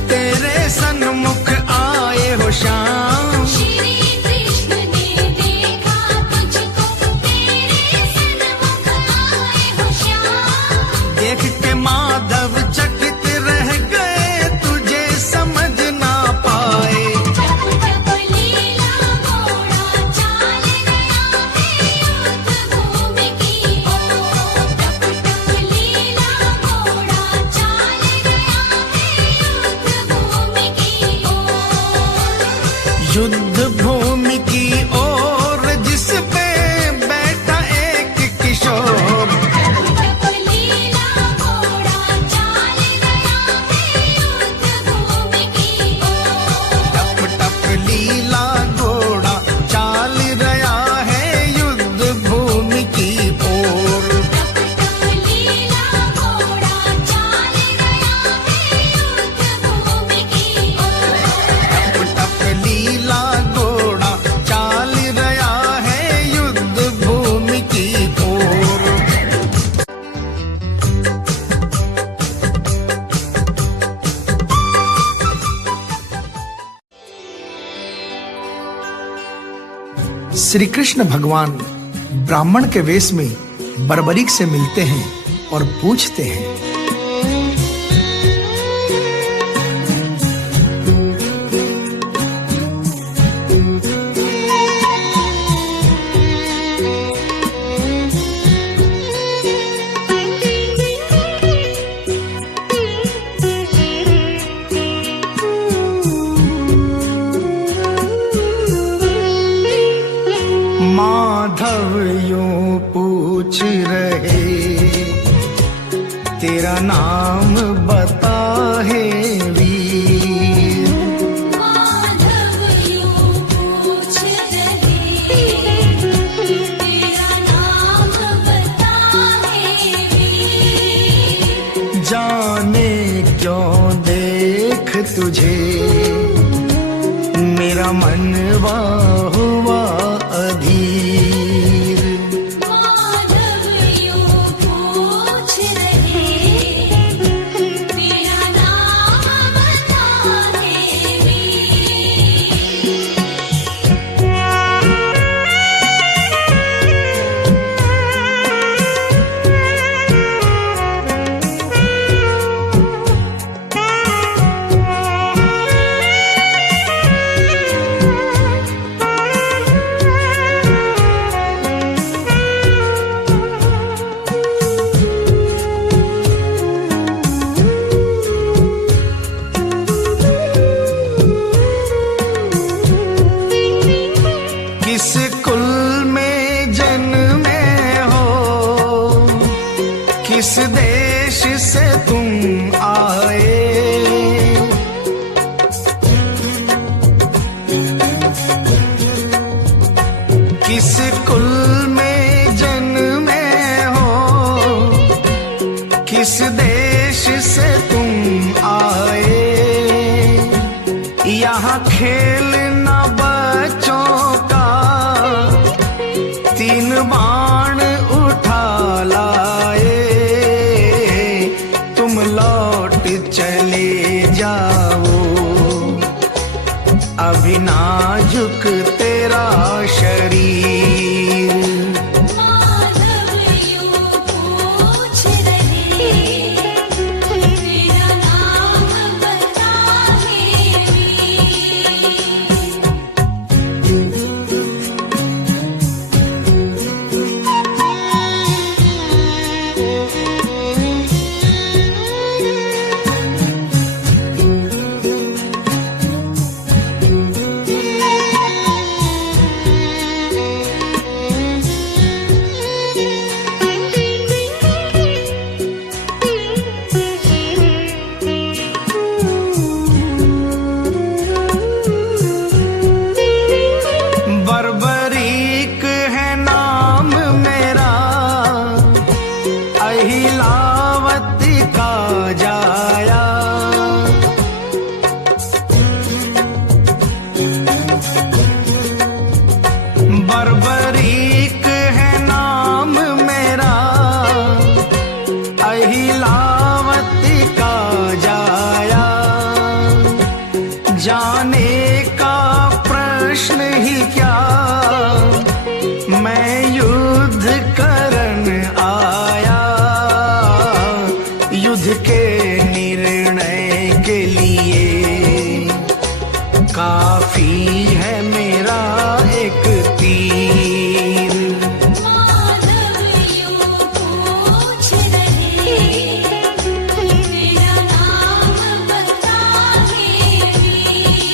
तेरे सन्मुख आए हो श्याम। श्री कृष्ण ने देखा तुझको तेरे सन्मुख आए हो श्याम। देख के माधव चकित रह गए तुझे समझ ना पाए। टप टप लीला घोड़ा चाल गया है युद्ध भूमि की ओर। टप टप लीला घोड़ा चाल गया है युद्ध भूमि की ओर। युद्ध भूमि की ओर जिस पे बैठा एक किशोर। टप लीला घोड़ा चाल गया है युद्ध भूमि की ओर। टप टप लीला घोड़ा चाल रहा है युद्ध भूमि की ओर। टप टप लीला घोड़ा चाल गया है युद्ध भूमि की ओर। टप टप लीला घोड़ा चाल रहा है युद्ध भूमि की ओर। श्री कृष्ण भगवान ब्राह्मण के वेश में बर्बरीक से मिलते हैं और पूछते हैं, माधव यूं पूछ रहे है वीर। माधव यूं पूछ रहे, तेरा नाम बता है वीर। जाने क्यों देख तुझे मेरा मनवा हुआ अधीर। माधव यूं पूछ रहे, तेरा नाम बता है वीर। किस कुल में जन्मे हो, किस देश से तुम आए। किस कुल में जन्मे हो, किस देश से तुम आए। यहाँ खेलना बच्चों का, तीन बाण उठा लाए। तुम लौट चले जाओ, अभी नाजुक तेरा शरीर। माधव यूं पूछ रहे, तेरा नाम बता है वीर। बर्बरीक है नाम मेरा, अहिलावती का जाया। बर्बरीक है नाम मेरा, अहिलावती का जाया। जाने का प्रश्न ही क्या, मैं युद्ध करन आया। युद्ध के निर्णय के लिए काफी है मेरा एक तीर। माधव यूं पूछ रहे, तेरा नाम बता है वीर।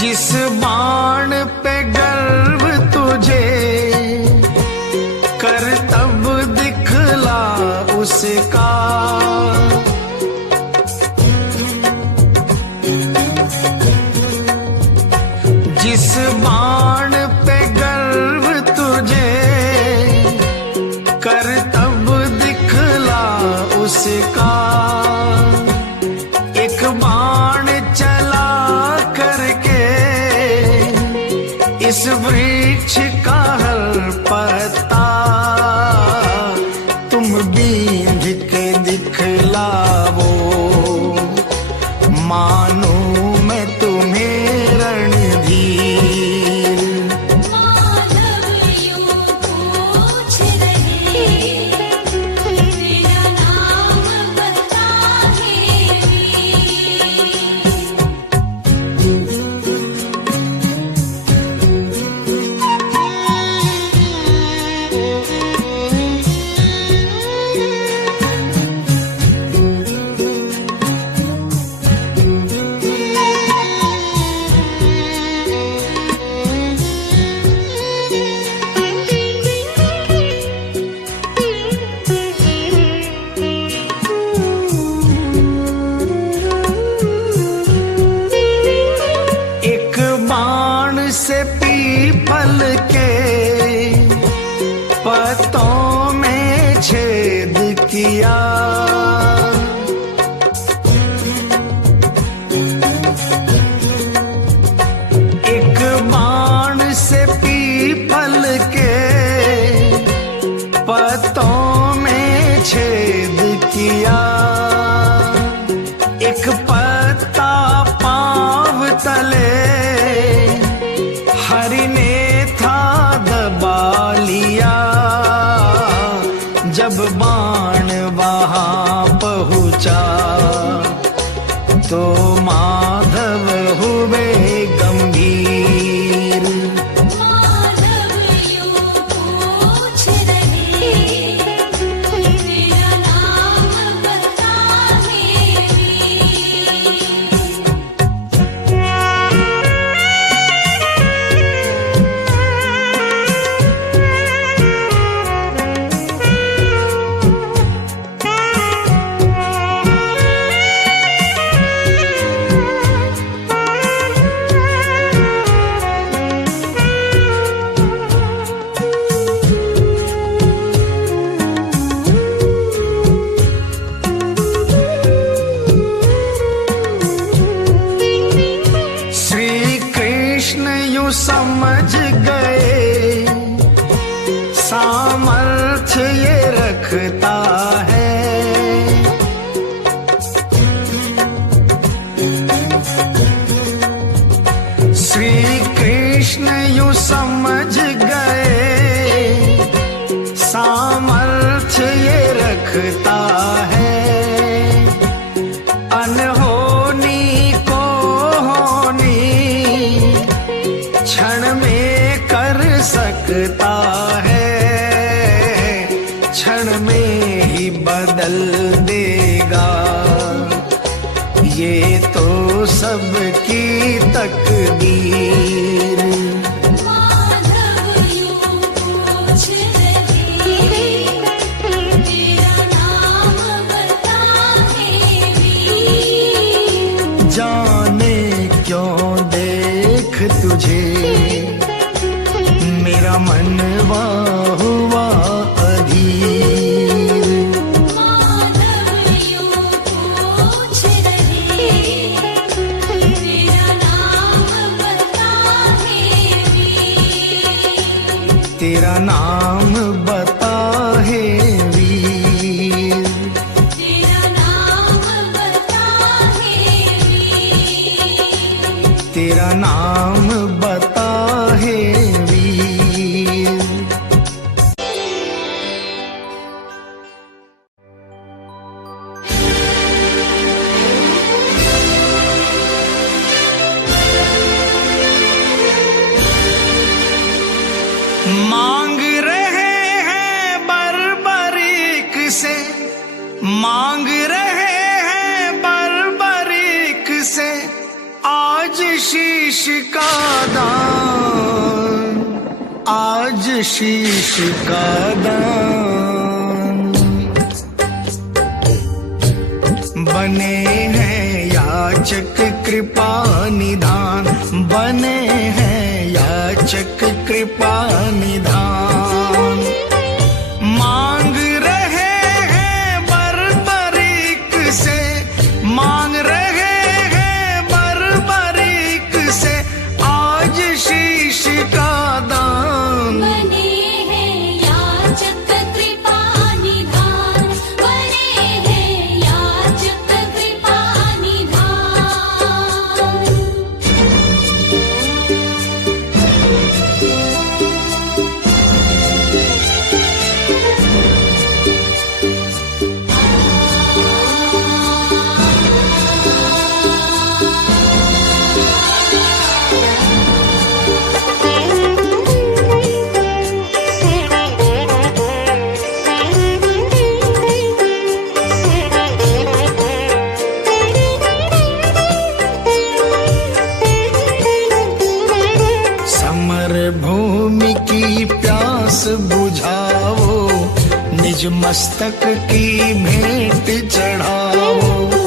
जिस बाण पे गर्व तुझे, करतब दिखला उसका। जिस बाण पे गर्व तुझे, करतब दिखला उसका। एक बाण चला करके इस वृक्ष का हर पत्ता तुम बींध के दिखलावो। मानो मैं तुम्हें रणधीर। माधव यूं पूछ रहे, तेरा नाम बता तो माधव हुए गंभीर। माधव यूं पूछ रहे, तेरा नाम बता मेरी। श्री कृष्ण यूं समझ गए, सामर्थ्य ये रखता है। श्री कृष्ण यूं समझ गए, सामर्थ्य ये रखता है। अनहोनी को होनी क्षण में कर सकता है, क्षण में ही बदल देगा ये तो सबकी तकदीर। माधव यूं पूछ रहे, तेरा नाम बता मेरी। जाने क्यों देख तुझे मेरा मनवा हुआ अधीर। माधव यूं पूछ रहे, तेरा नाम बता मेरी। तेरा नाम बता है वीर। तेरा नाम बता मेरी। तेरा नाम बता है वीर। मांग रहे हैं बर्बरीक से, मांग रहे हैं बर्बरीक से आज शीश का दान, आज शीश का दान। बने हैं याचक कृपा निधान, बने हैं याचक कृपा निधान। मांग रहे हैं बर्बरीक से, मांग रहे हैं बर्बरीक से आज शीश का दान। बने हैं याचक कृपा निधान, बने हैं याचक कृपा निधान। समर भूमि की प्यास बुझाओ, निज मस्तक की भेंट चढ़ाओ।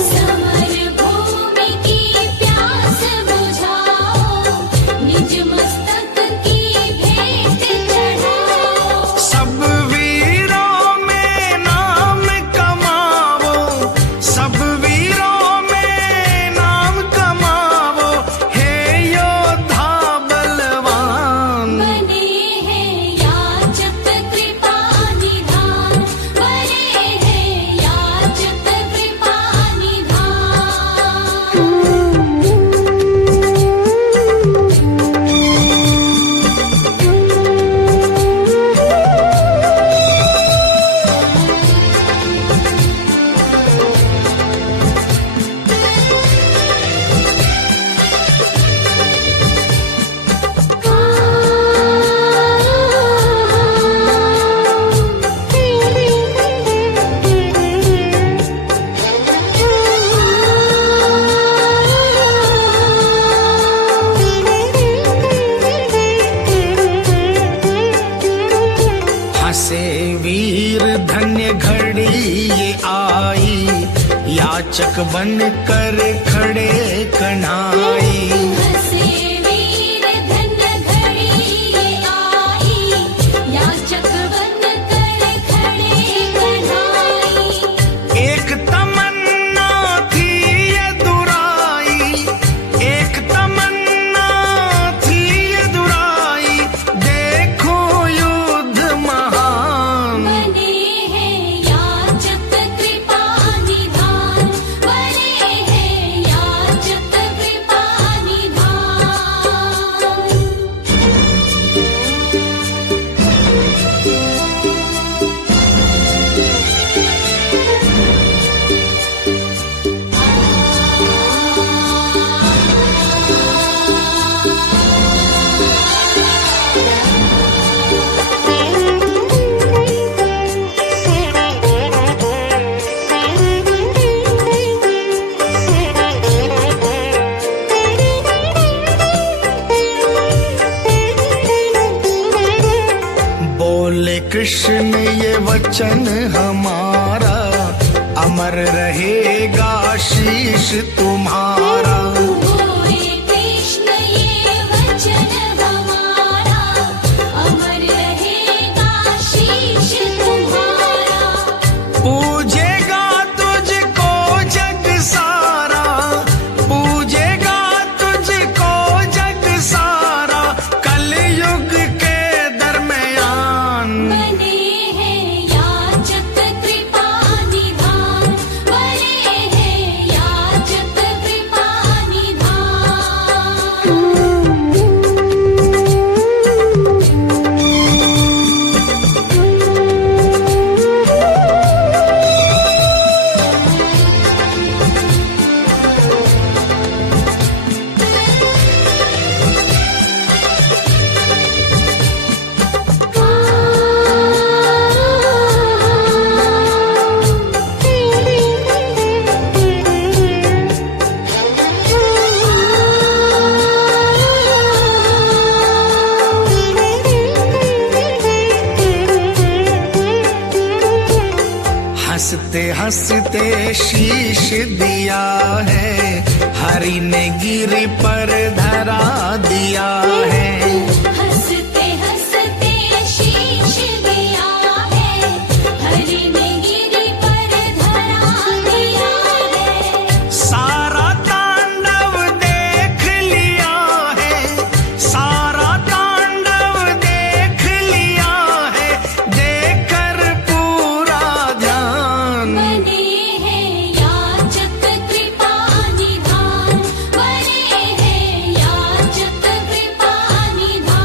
समर भूमि की प्यास बुझाओ, निज मस्तक की भेंट चढ़ाओ। सब वीरों में नाम कमाओ, सब वीरों में नाम कमाओ, हे योद्धा बलवान। बने हैं याचक कृपा निधान, बने हैं याचक कृपा याचक बन कर खड़े कन्हाई। हंसे वीर धन्य घड़ी ये आई, याचक बन कर खड़े कन्हाई। एक तमन्ना थी ये दुराई, एक तमन्ना थी ये दुराई, देखो युद्ध महान। बने हैं याचक कृपा निधान, बने हैं याचक कृपा निधान। बोले कृष्ण ये वचन हमारा, अमर रहेगा शीश तुम्हारा। बोले कृष्ण ये वचन हमारा, अमर रहेगा शीश तुम्हारा। पूजेगा तुझको जग सारा, पूजेगा तुझको जग सारा, कलयुग के दरमियान। बने हैं याचक कृपा निधान, बने हैं याचक कृपा निधान। हंसते हंसते शीश दिया है, हरि ने गिरी पर धरा दिया है। हंसते हंसते शीश दिया है, हरि ने गिरी पर धरा दिया है। सारा तांडव देख लिया है, सारा तांडव देख लिया है, देखकर पूरा ध्यान। बने हैं याचक कृपा निधान, बने हैं याचक कृपा निधान।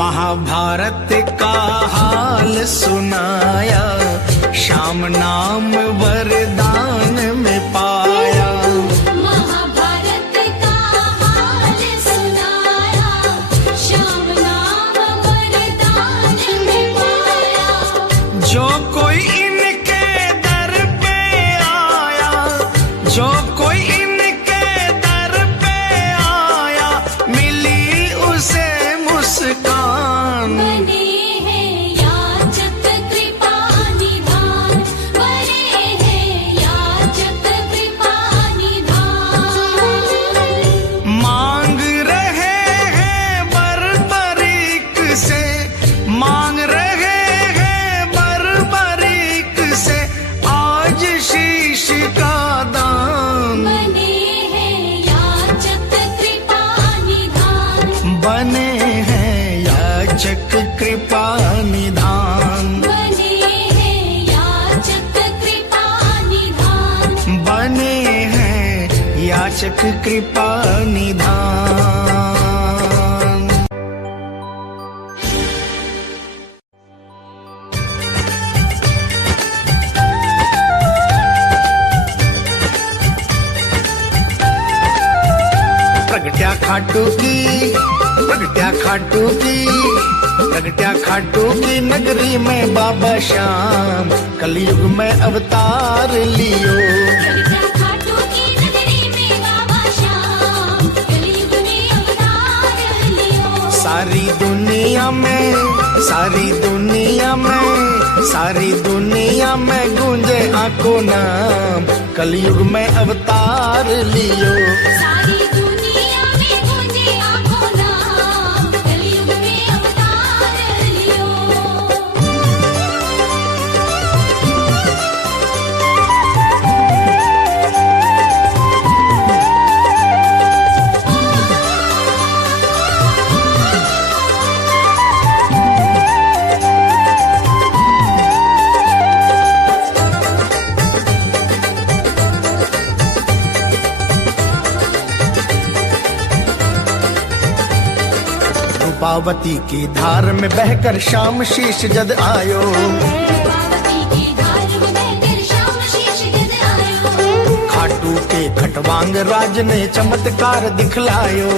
महाभारत का हाल सुनाया, श्याम नाम वरदान में पाया। महाभारत का हाल सुनाया, श्याम नाम वरदान में पाया। जो कोई इनके दर पे आया, जो कोई इनके दर पे आया, मिली उसे मुस्कान। बने हैं याचक कृपा निधान, बने हैं याचक कृपा निधान। मांग रहे हैं बरबरीक से, मांग रहे हैं बरबरीक से, आज शीश का दान। बने हैं याचक कृपा निधान, बने हैं याचक कृपा निधान। बने हैं याचक कृपा निधान। बने हैं याचक कृपा निधान। खाटू की, प्रगट्या खाटू की, प्रगट्या खाटू की नगरी में बाबा श्याम कलयुग में अवतार लियो। प्रगट्या खाटू की नगरी में बाबा श्याम कलयुग में अवतार लियो। सारी दुनिया में, सारी दुनिया में, सारी दुनिया में गूंजे आको नाम कलयुग में अवतार लियो। सारी दुनिया में गूंजे आँखों नाम कलयुग में अवतार लियो। रूपावती की धार में बहकर श्याम शीश जद आयो। पार्वती की धार में बहकर श्याम शीश जद आयो। खाटू के खटवांग राज ने चमत्कार दिखलायो।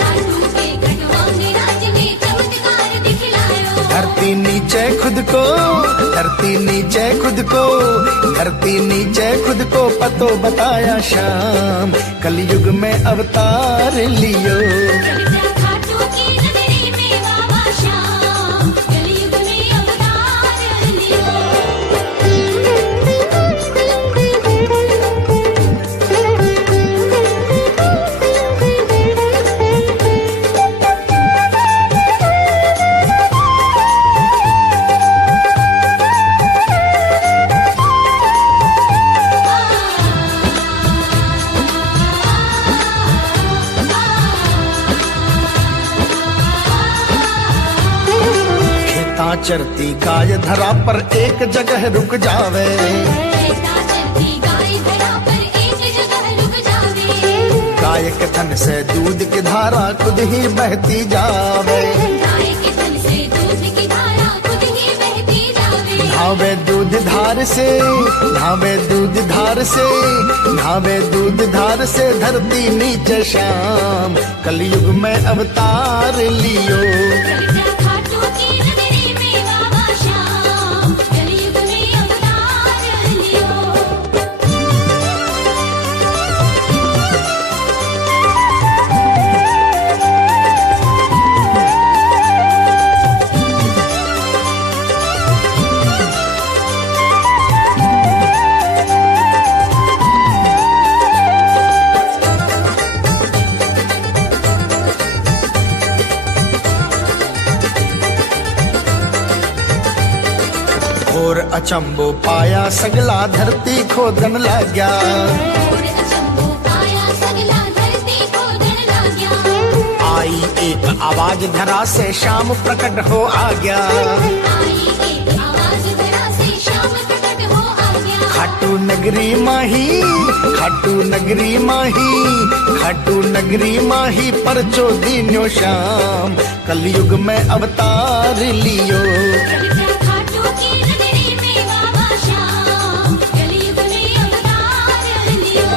खाटू के खटवांग राज ने चमत्कार दिखलायो। धरती नीचे खुद को, धरती नीचे खुद को, धरती नीचे खुद को पतो बताया श्याम कलयुग में अवतार लियो। प्रगट्या खाटू की नगरी में बाबा श्याम कलयुग में अवतार लियो। खेता चरती गाय धरा पर एक जगह रुक जावे। खेता चरती गाय धरा पर एक जगह रुक जावे। गाय के थन से दूध की धारा खुद ही बहती जावे। गाय के थन से दूध की धारा खुद ही बहती जावे। धावे दूध धार से, धावे दूध धार से, धावे दूध धार से धरती नीचे श्याम कलयुग में अवतार लियो। प्रगट्या खाटू की नगरी में बाबा श्याम कलयुग में अवतार लियो। और अचंबो पाया सगला धरती खोदन लाग्या। और अचंभो पाया सगला धरती खोदन लाग्या। आई एक आवाज धरा से श्याम प्रकट हो आ गया। आई एक आवाज धरा से श्याम प्रकट हो आ गया। खाटू नगरी माही, खाटू नगरी माही, खाटू नगरी माही पर चोदीन्यो श्याम कलयुग में अवतार लियो। प्रगट्या खाटू की नगरी में बाबा श्याम कलयुग में अवतार लियो।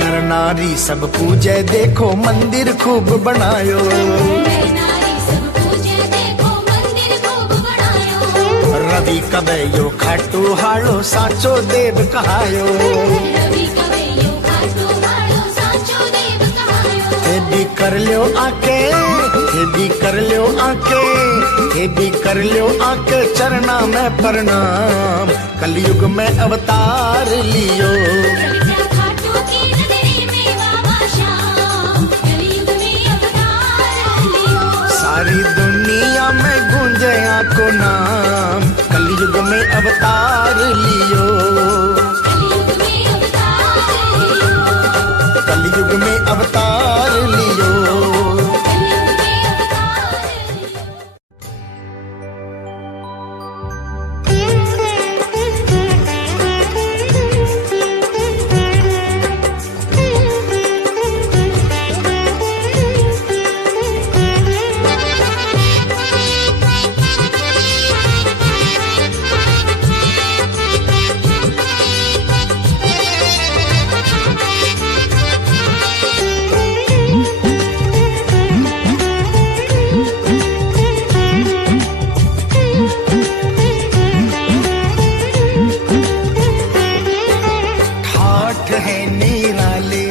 नर नारी सब पूजे देखो मंदिर खूब बनायो। नर नारी सब पूजे देखो मंदिर खूब बनायो। रवि कबैयो खाटू हालो साचो देव कहायो। रवि कवैयो खाटू हालो साचो देव कहायो। हे भी कर लियो आके, हे भी कर लियो आके, हे भी कर लियो आके चरना में प्रणाम कलयुग में अवतार लियो। प्रगट्या खाटू की नगरी में बाबा श्याम कलयुग में अवतार लियो। सारी दुनिया में गूंजे आको नाम कलयुग में अवतार लियो। कलयुग में अवतार लियो। कलयुग में अवतार लियो। है निराले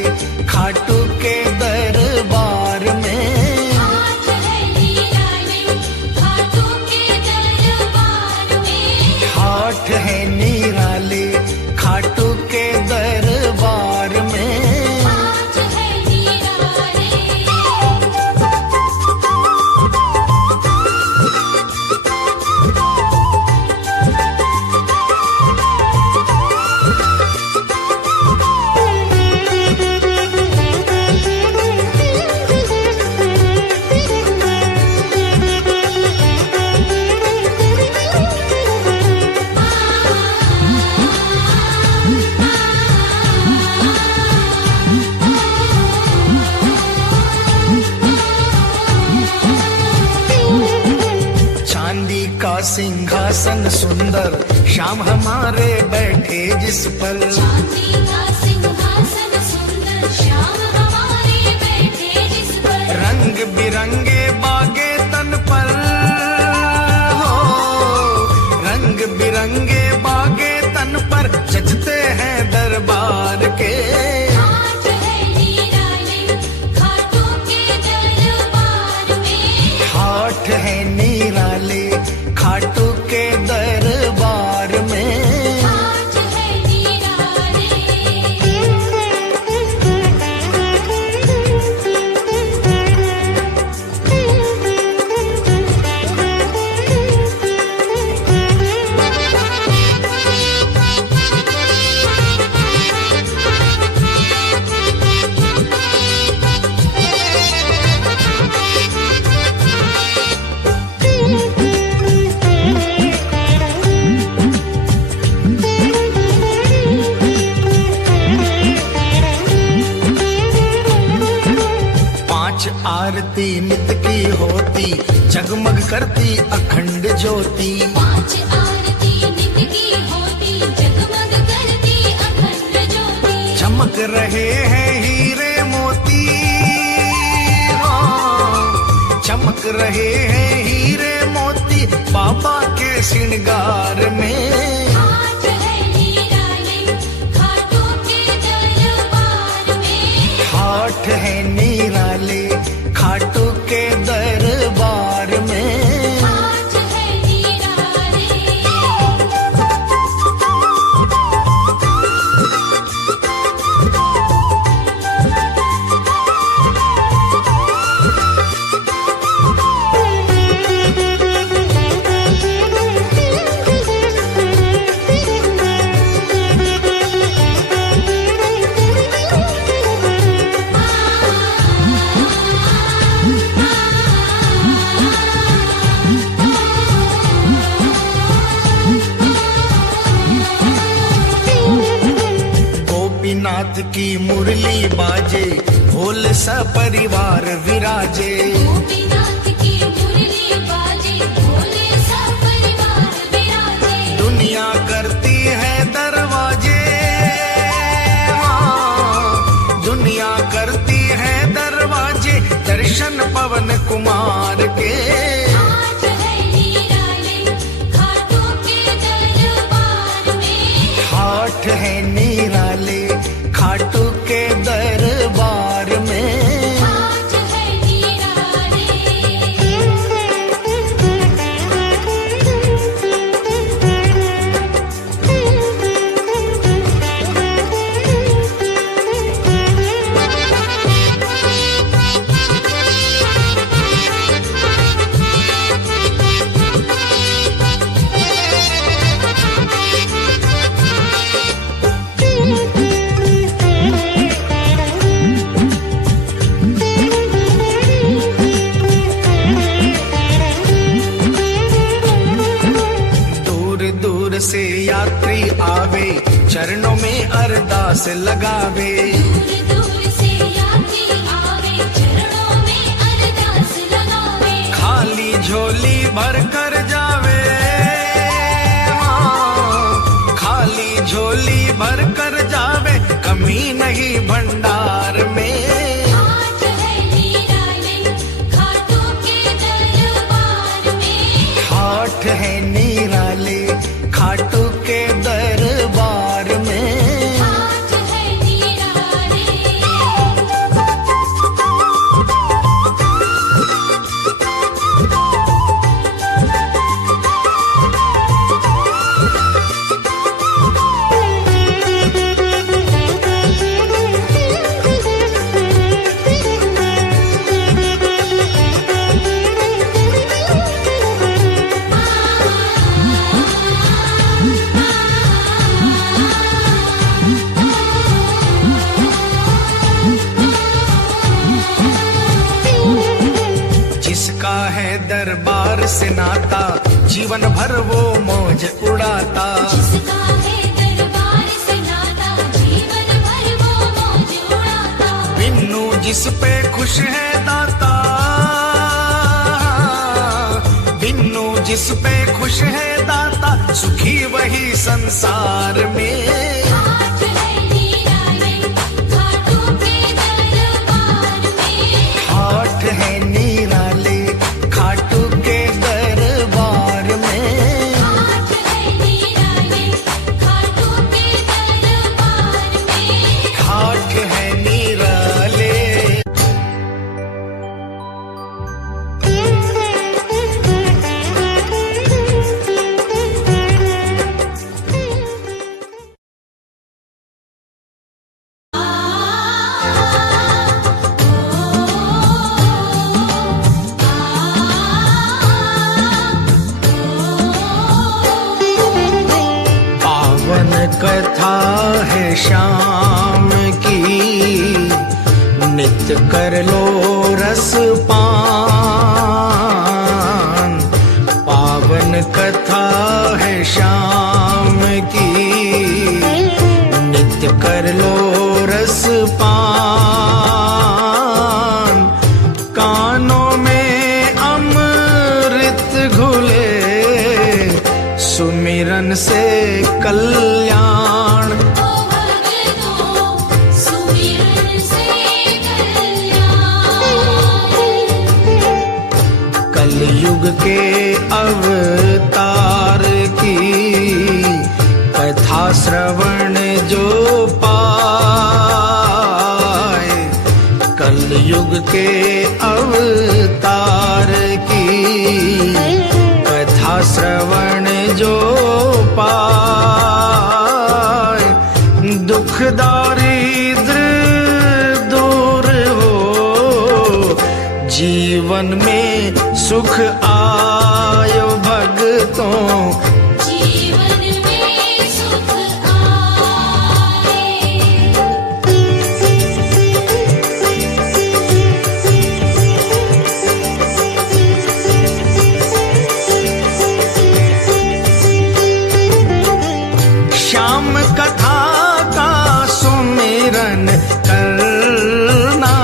खाटू के दरबार में। हाथ है निराले खाटू के दरबार में। हाथ है निराले खाटू के दरबार में। हाथ है निराले। चांदी का सिंहासन सुंदर श्याम हमारे बैठे जिस पर। चांदी का सिंहासन सुंदर श्याम हमारे बैठे जिस पर। रंग बिरंगे बागे तन पर हो, रंग बिरंगे बागे तन पर जचते हैं दरबार के। हाथ है निराले खाटू के दरबार में। हाथ है निराले खाटू के दरबार में। हाथ है निराले। पांच आरती नित की होती जगमग करती अखंड ज्योति। पांच आरती नित की होती जगमग करती अखंड ज्योति। चमक रहे हैं हीरे मोती, हाँ, चमक रहे हैं हीरे मोती बाबा के श्रृंगार में। हाथ है निराले खाटू के दरबार में। हाथ है निराले खाटू के दरबार में। हाथ है निराले। गोपीनाथ की मुरली बाजे भोले सपरिवार विराजे। गोपीनाथ की मुरली बाजे भोले सपरिवार विराजे। दुनिया करती है दरवाजे, हाँ, दुनिया करती है दरवाजे दर्शन पवन कुमार के। हाथ है निराले खाटू के दरबार में। हाथ है निराले खाटू के दरबार में। हाथ है निराले। से यात्री आवे चरणों में अरदास लगावे। दूर दूर से यात्री आवे चरणों में अरदास लगावे। खाली झोली भर कर जावे, हाँ, खाली झोली भर कर जावे कमी नहीं भंडार में। हाथ है निराले खाटू के दरबार में। हाथ है निराले खाटू के दरबार में। हाथ है निराले। से नाता, जीवन भर वो मौज उड़ाता। जिसका है दरबार से नाता, जीवन भर वो मौज उड़ाता। बिन्नू जिस पे खुश है दाता, बिन्नू जिस पे खुश है दाता, सुखी वही संसार में। ठाठ है निराले खाटू के दरबार में। ठाठ है निराले खाटू के दरबार में। ठाठ है निराले खाटू के दरबार में। ठाठ है निराले। पावन कथा है शाम की, नित्य कर लो रस पान। पावन कथा है शाम की, नित्य कर लो रस पान। कानों में अमृत घुले, सुमिरन से कल्याण। ओ भगतों सुमिरन से कल्याण। कलयुग के अवतार की कथा श्रवण जो पाए, कलयुग के अवतार की कथा श्रवण जो पाए, दुख दारिद्र दूर हो, जीवन में सुख आयो भगतों। जीवन में सुख आए। श्याम कथा का सुमिरन करना,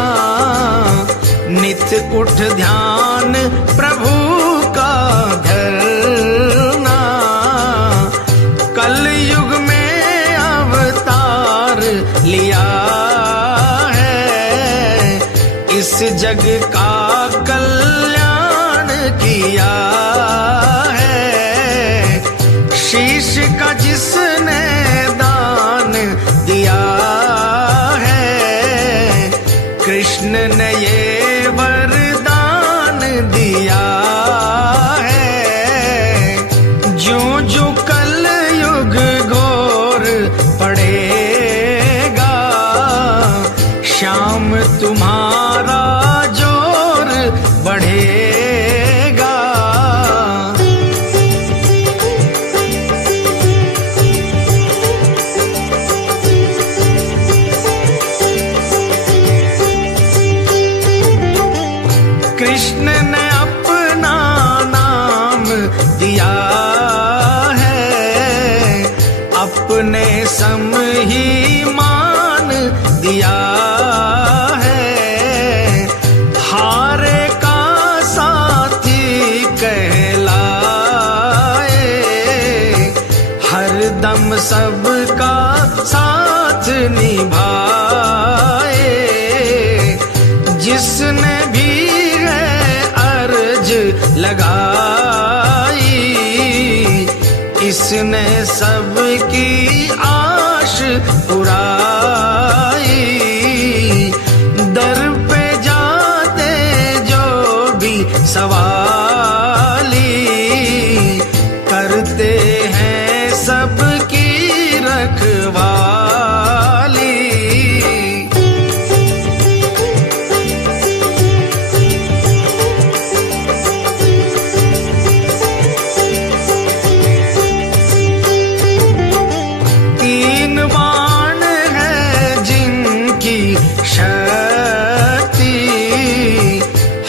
नित्य उठ ध्यान प्रभु का धरना। कलयुग में अवतार लिया है, इस जग का कल्याण किया है। शीश का जिसने दान दिया है, कृष्ण ने ये वरदान दिया है। ज्यों ज्यों कलयुग घोर पड़ेगा, श्याम तुम्हारा जोर बढ़ेगा। कृष्ण ने अपना नाम दिया है, अपने सम ही मान दिया है। हारे का साथी कहलाए, हर दम सबका साथ निभाए। जिसने भी है अर्ज लगाई, इसने सबकी आश पुराई। दर पे जाते जो भी सवाली, करते हैं सबकी रखवाली।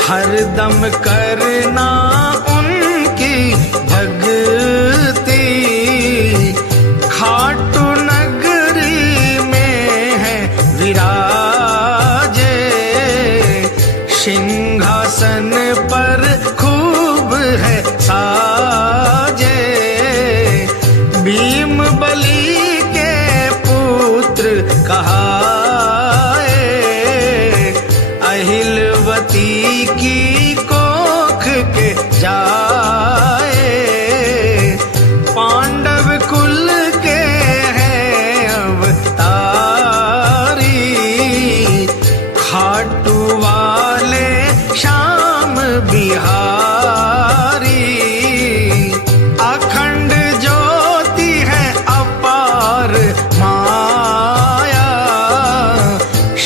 हरदम करना उन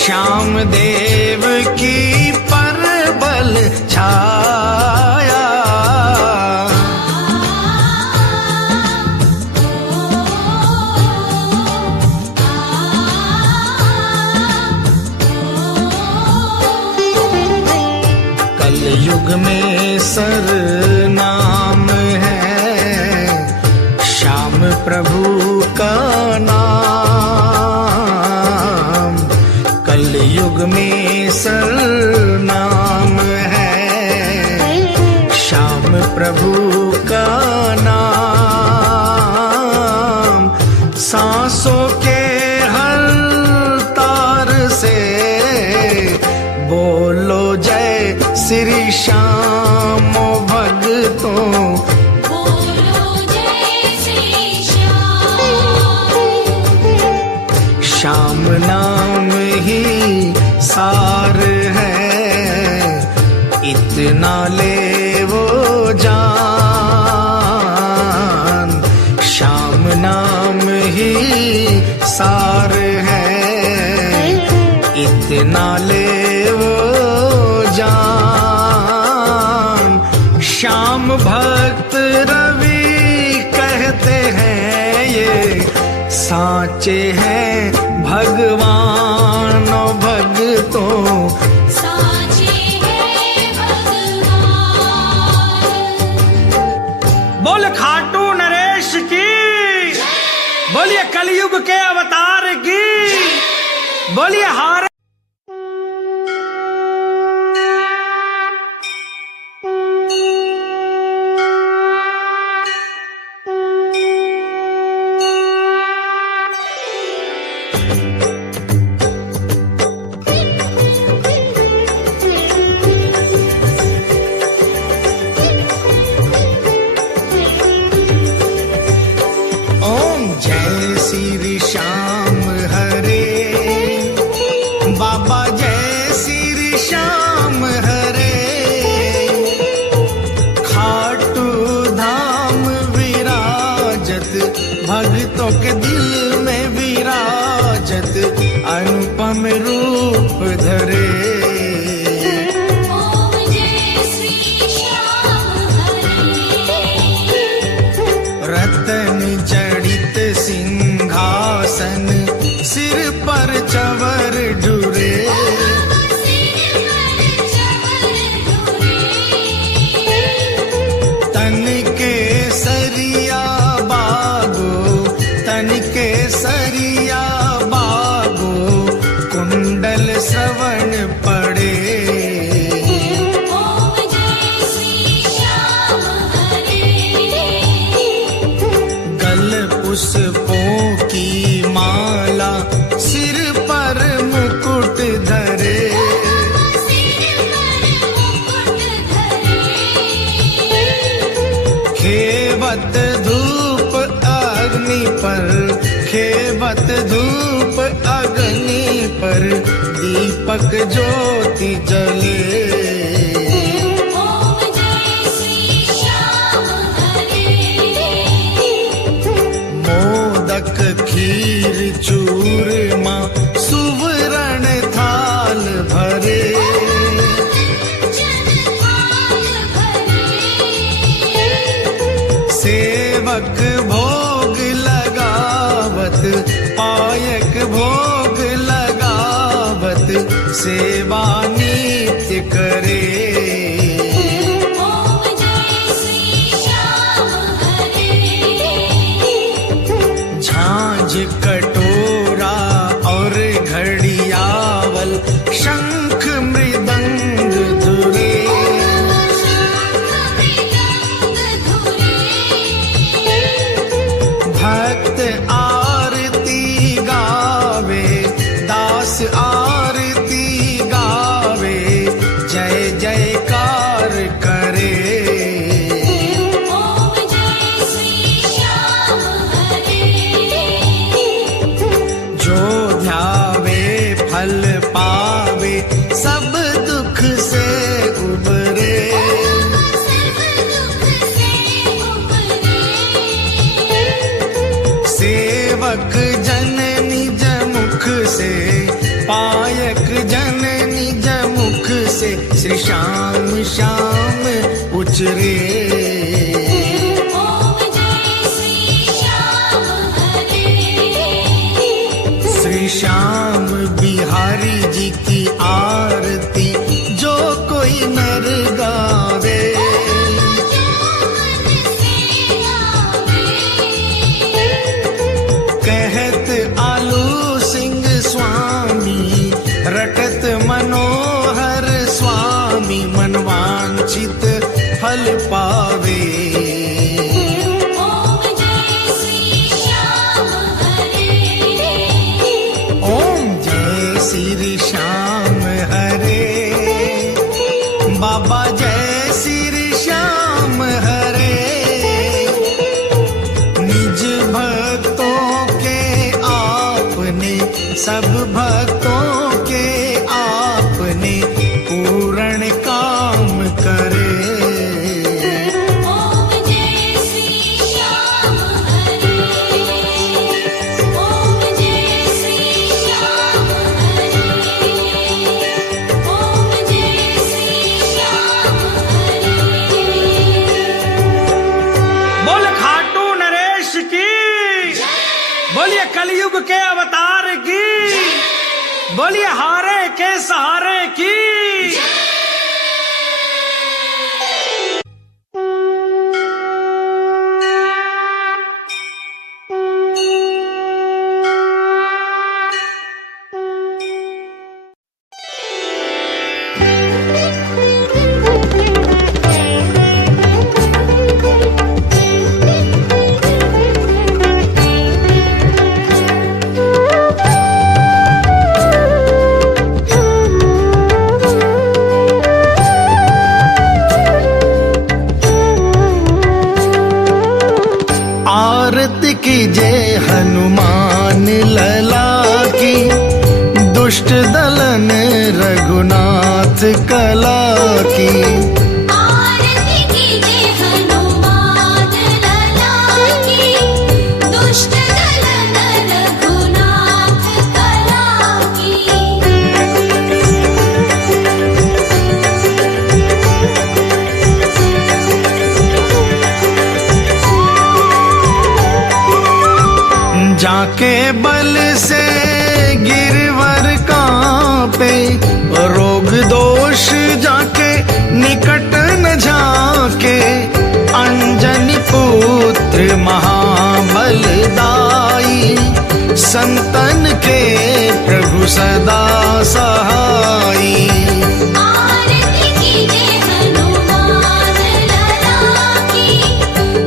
श्याम देव की परबल छाया। कलयुग में सर नाम है श्याम प्रभु का नाम। कलयुग में सर नाम है श्याम प्रभु का नाम। सांसों के हर तार से बोलो जय श्री श्याम भक्तों। बोलो जय श्री श्याम। श्याम नाम ही सार है, इतना ले वो जान। श्याम नाम ही सार है, इतना ले वो जान। श्याम भक्त रवि कहते हैं ये साचे हैं भगवान भक्तों। साचे हैं भगवान। बोल खाटू नरेश की, बोलिए कलयुग के अवतार की, बोलिए हारे। ओम जय श्री श्याम हरे, बाबा जय श्री श्याम हरे। खाटू धाम विराजत, भक्तों के दिल में विराजत, अनुपम रूप धरे। ओम जय श्री श्याम हरे। रतन जड़ित सिंहासन, सिर पर चवर ढुरे। सिर पर चवर ढुरे। तन के सरिया बागो, तन के सरिया बागो, कुंडल श्रवण पड़े। ओम जय श्री श्याम हरे। गल पुष्पों की माला, सिर पर मुकुट धरे। सिर पर मुकुट धरे। खेवत धूप अग्नि पर, खेवत धूप अग्नि पर, दीपक ज्योति जले। ओम जय श्री श्याम हरे। मोदक खीर चूरमा, सुवर्ण थाल भरे। जन थाल भरे। सेवक भोग लगावत, पायक भोग लगावत, सेवा नित्य करे। ओम जय श्री श्याम हरे। झांझ कटोरा और घड़ियावल, शंख मृदंग धुरे। भक्त आरती गावे, दास आरती गावे, जय जयकार करे। ओम जय श्री श्याम हरे। जो ध्यावे फल पावे, सब दुख से उबरे। सर्व दुख से उबरे। सेवक जन निज मुख से, पायक जन निज मुख से श्री श्याम श्याम उचरे। ओम जय श्री श्याम हरे। श्री श्याम बिहारी जी की आरती जो कोई नर गावे। कहत आलू सिंह स्वामी रटत मनोहर स्वामी मनवांछित फल पावे। ओम जय श्री श्याम हरे। ओम जय श्री श्याम हरे। बाबा जय श्री श्याम हरे। निज भक्तों के आपने सब भक्तों के आपने पूर्ण काम करे। ओम जय श्री श्याम हरे। ओम जय श्री श्याम हरे। ओम जय श्री श्याम हरे। बोल खाटू नरेश की, बोलिए कलयुग के अवतार की, बोलिए हारे के सहारे की। आरती कीजय हनुमान लला की, दुष्ट दलन रघुनाथ कला की। आरती कीजिए हनुमान लला की, दुष्ट दलन रघुनाथ कला की। जाके बल से गिरवर कांपे, रोग दोष जाके निकट न झाके। अंजनी पुत्र महाबलदाई, संतन के प्रभु सदा सहाई। आरती कीजिए हनुमान लला की,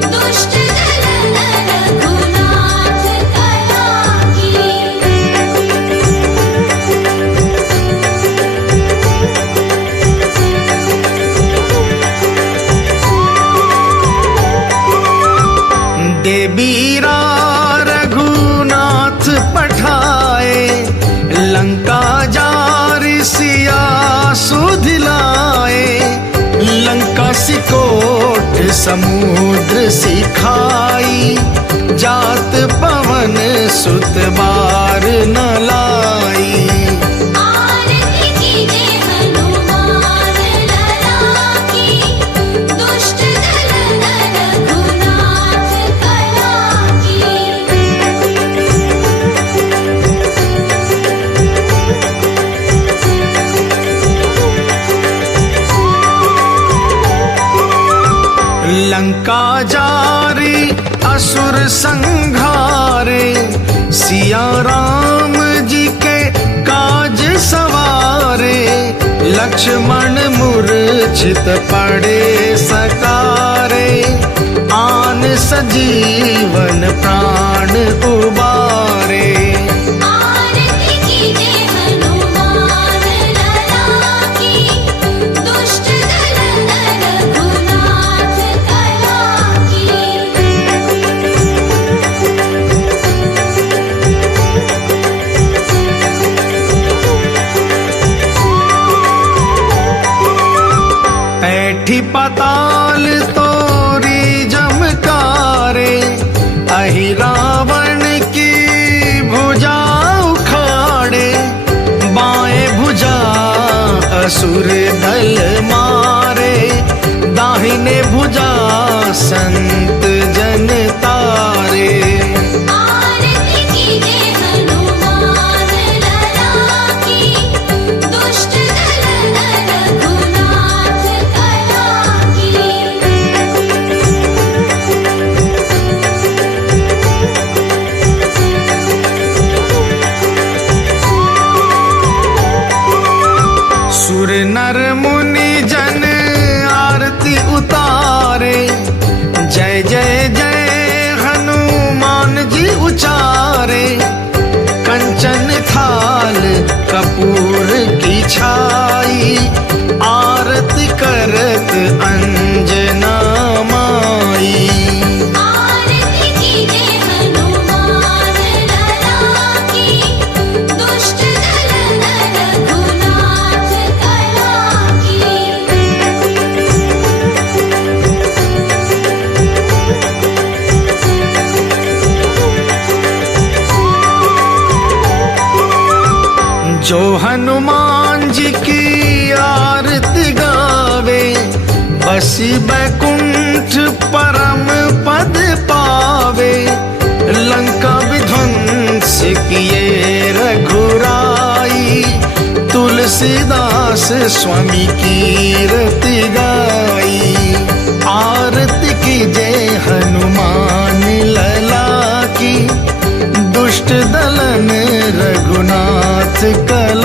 दुष्ट दलन रघुनाथ कला की। देबीरा रघुनाथ पठाए, लंका जारि सिया सुधिलाए। लंका सिकोट समुद्र सिखाई, जात पवन सुत बार न लाई। आरती कीजिए हनुमान लला की, दुष्ट दलन रघुनाथ कला की। लंका जारी असुर संघारे, सिया राम जी के काज सवारे। लक्ष्मण मूर्छित पड़े सकारे, आन सजीवन प्राण उबारे। आरती कीजिए हनुमान लला की, दुष्ट दलन रघुनाथ कला की। ऐठी पाताल तोरी जमकारे, अहि रावण की भुजा उखाड़े। बाएं भुजा असुर दल मारे, दाहिने भुजा संत जन तारे। आरती कीजिए हनुमान लला की, दुष्ट दल रघुनाथ कला की। सुर नर मुनि जन आरती उतारे, जय जय जय हनुमान जी उचारे। कंचन थाल कपूर की छाई, आरती करत अंजना माई। आरती कीजिए हनुमान लला की, दुष्ट दल रघुनाथ कला की। जो हनुमान जी की आरती गावे, बसी बैकुंठ परम पद पावे। लंका विध्वंस किए रघुराई, तुलसीदास स्वामी कीर्ति गाई। आरती की जय हनुमान लला की, दुष्ट दलन रघुनाथ कला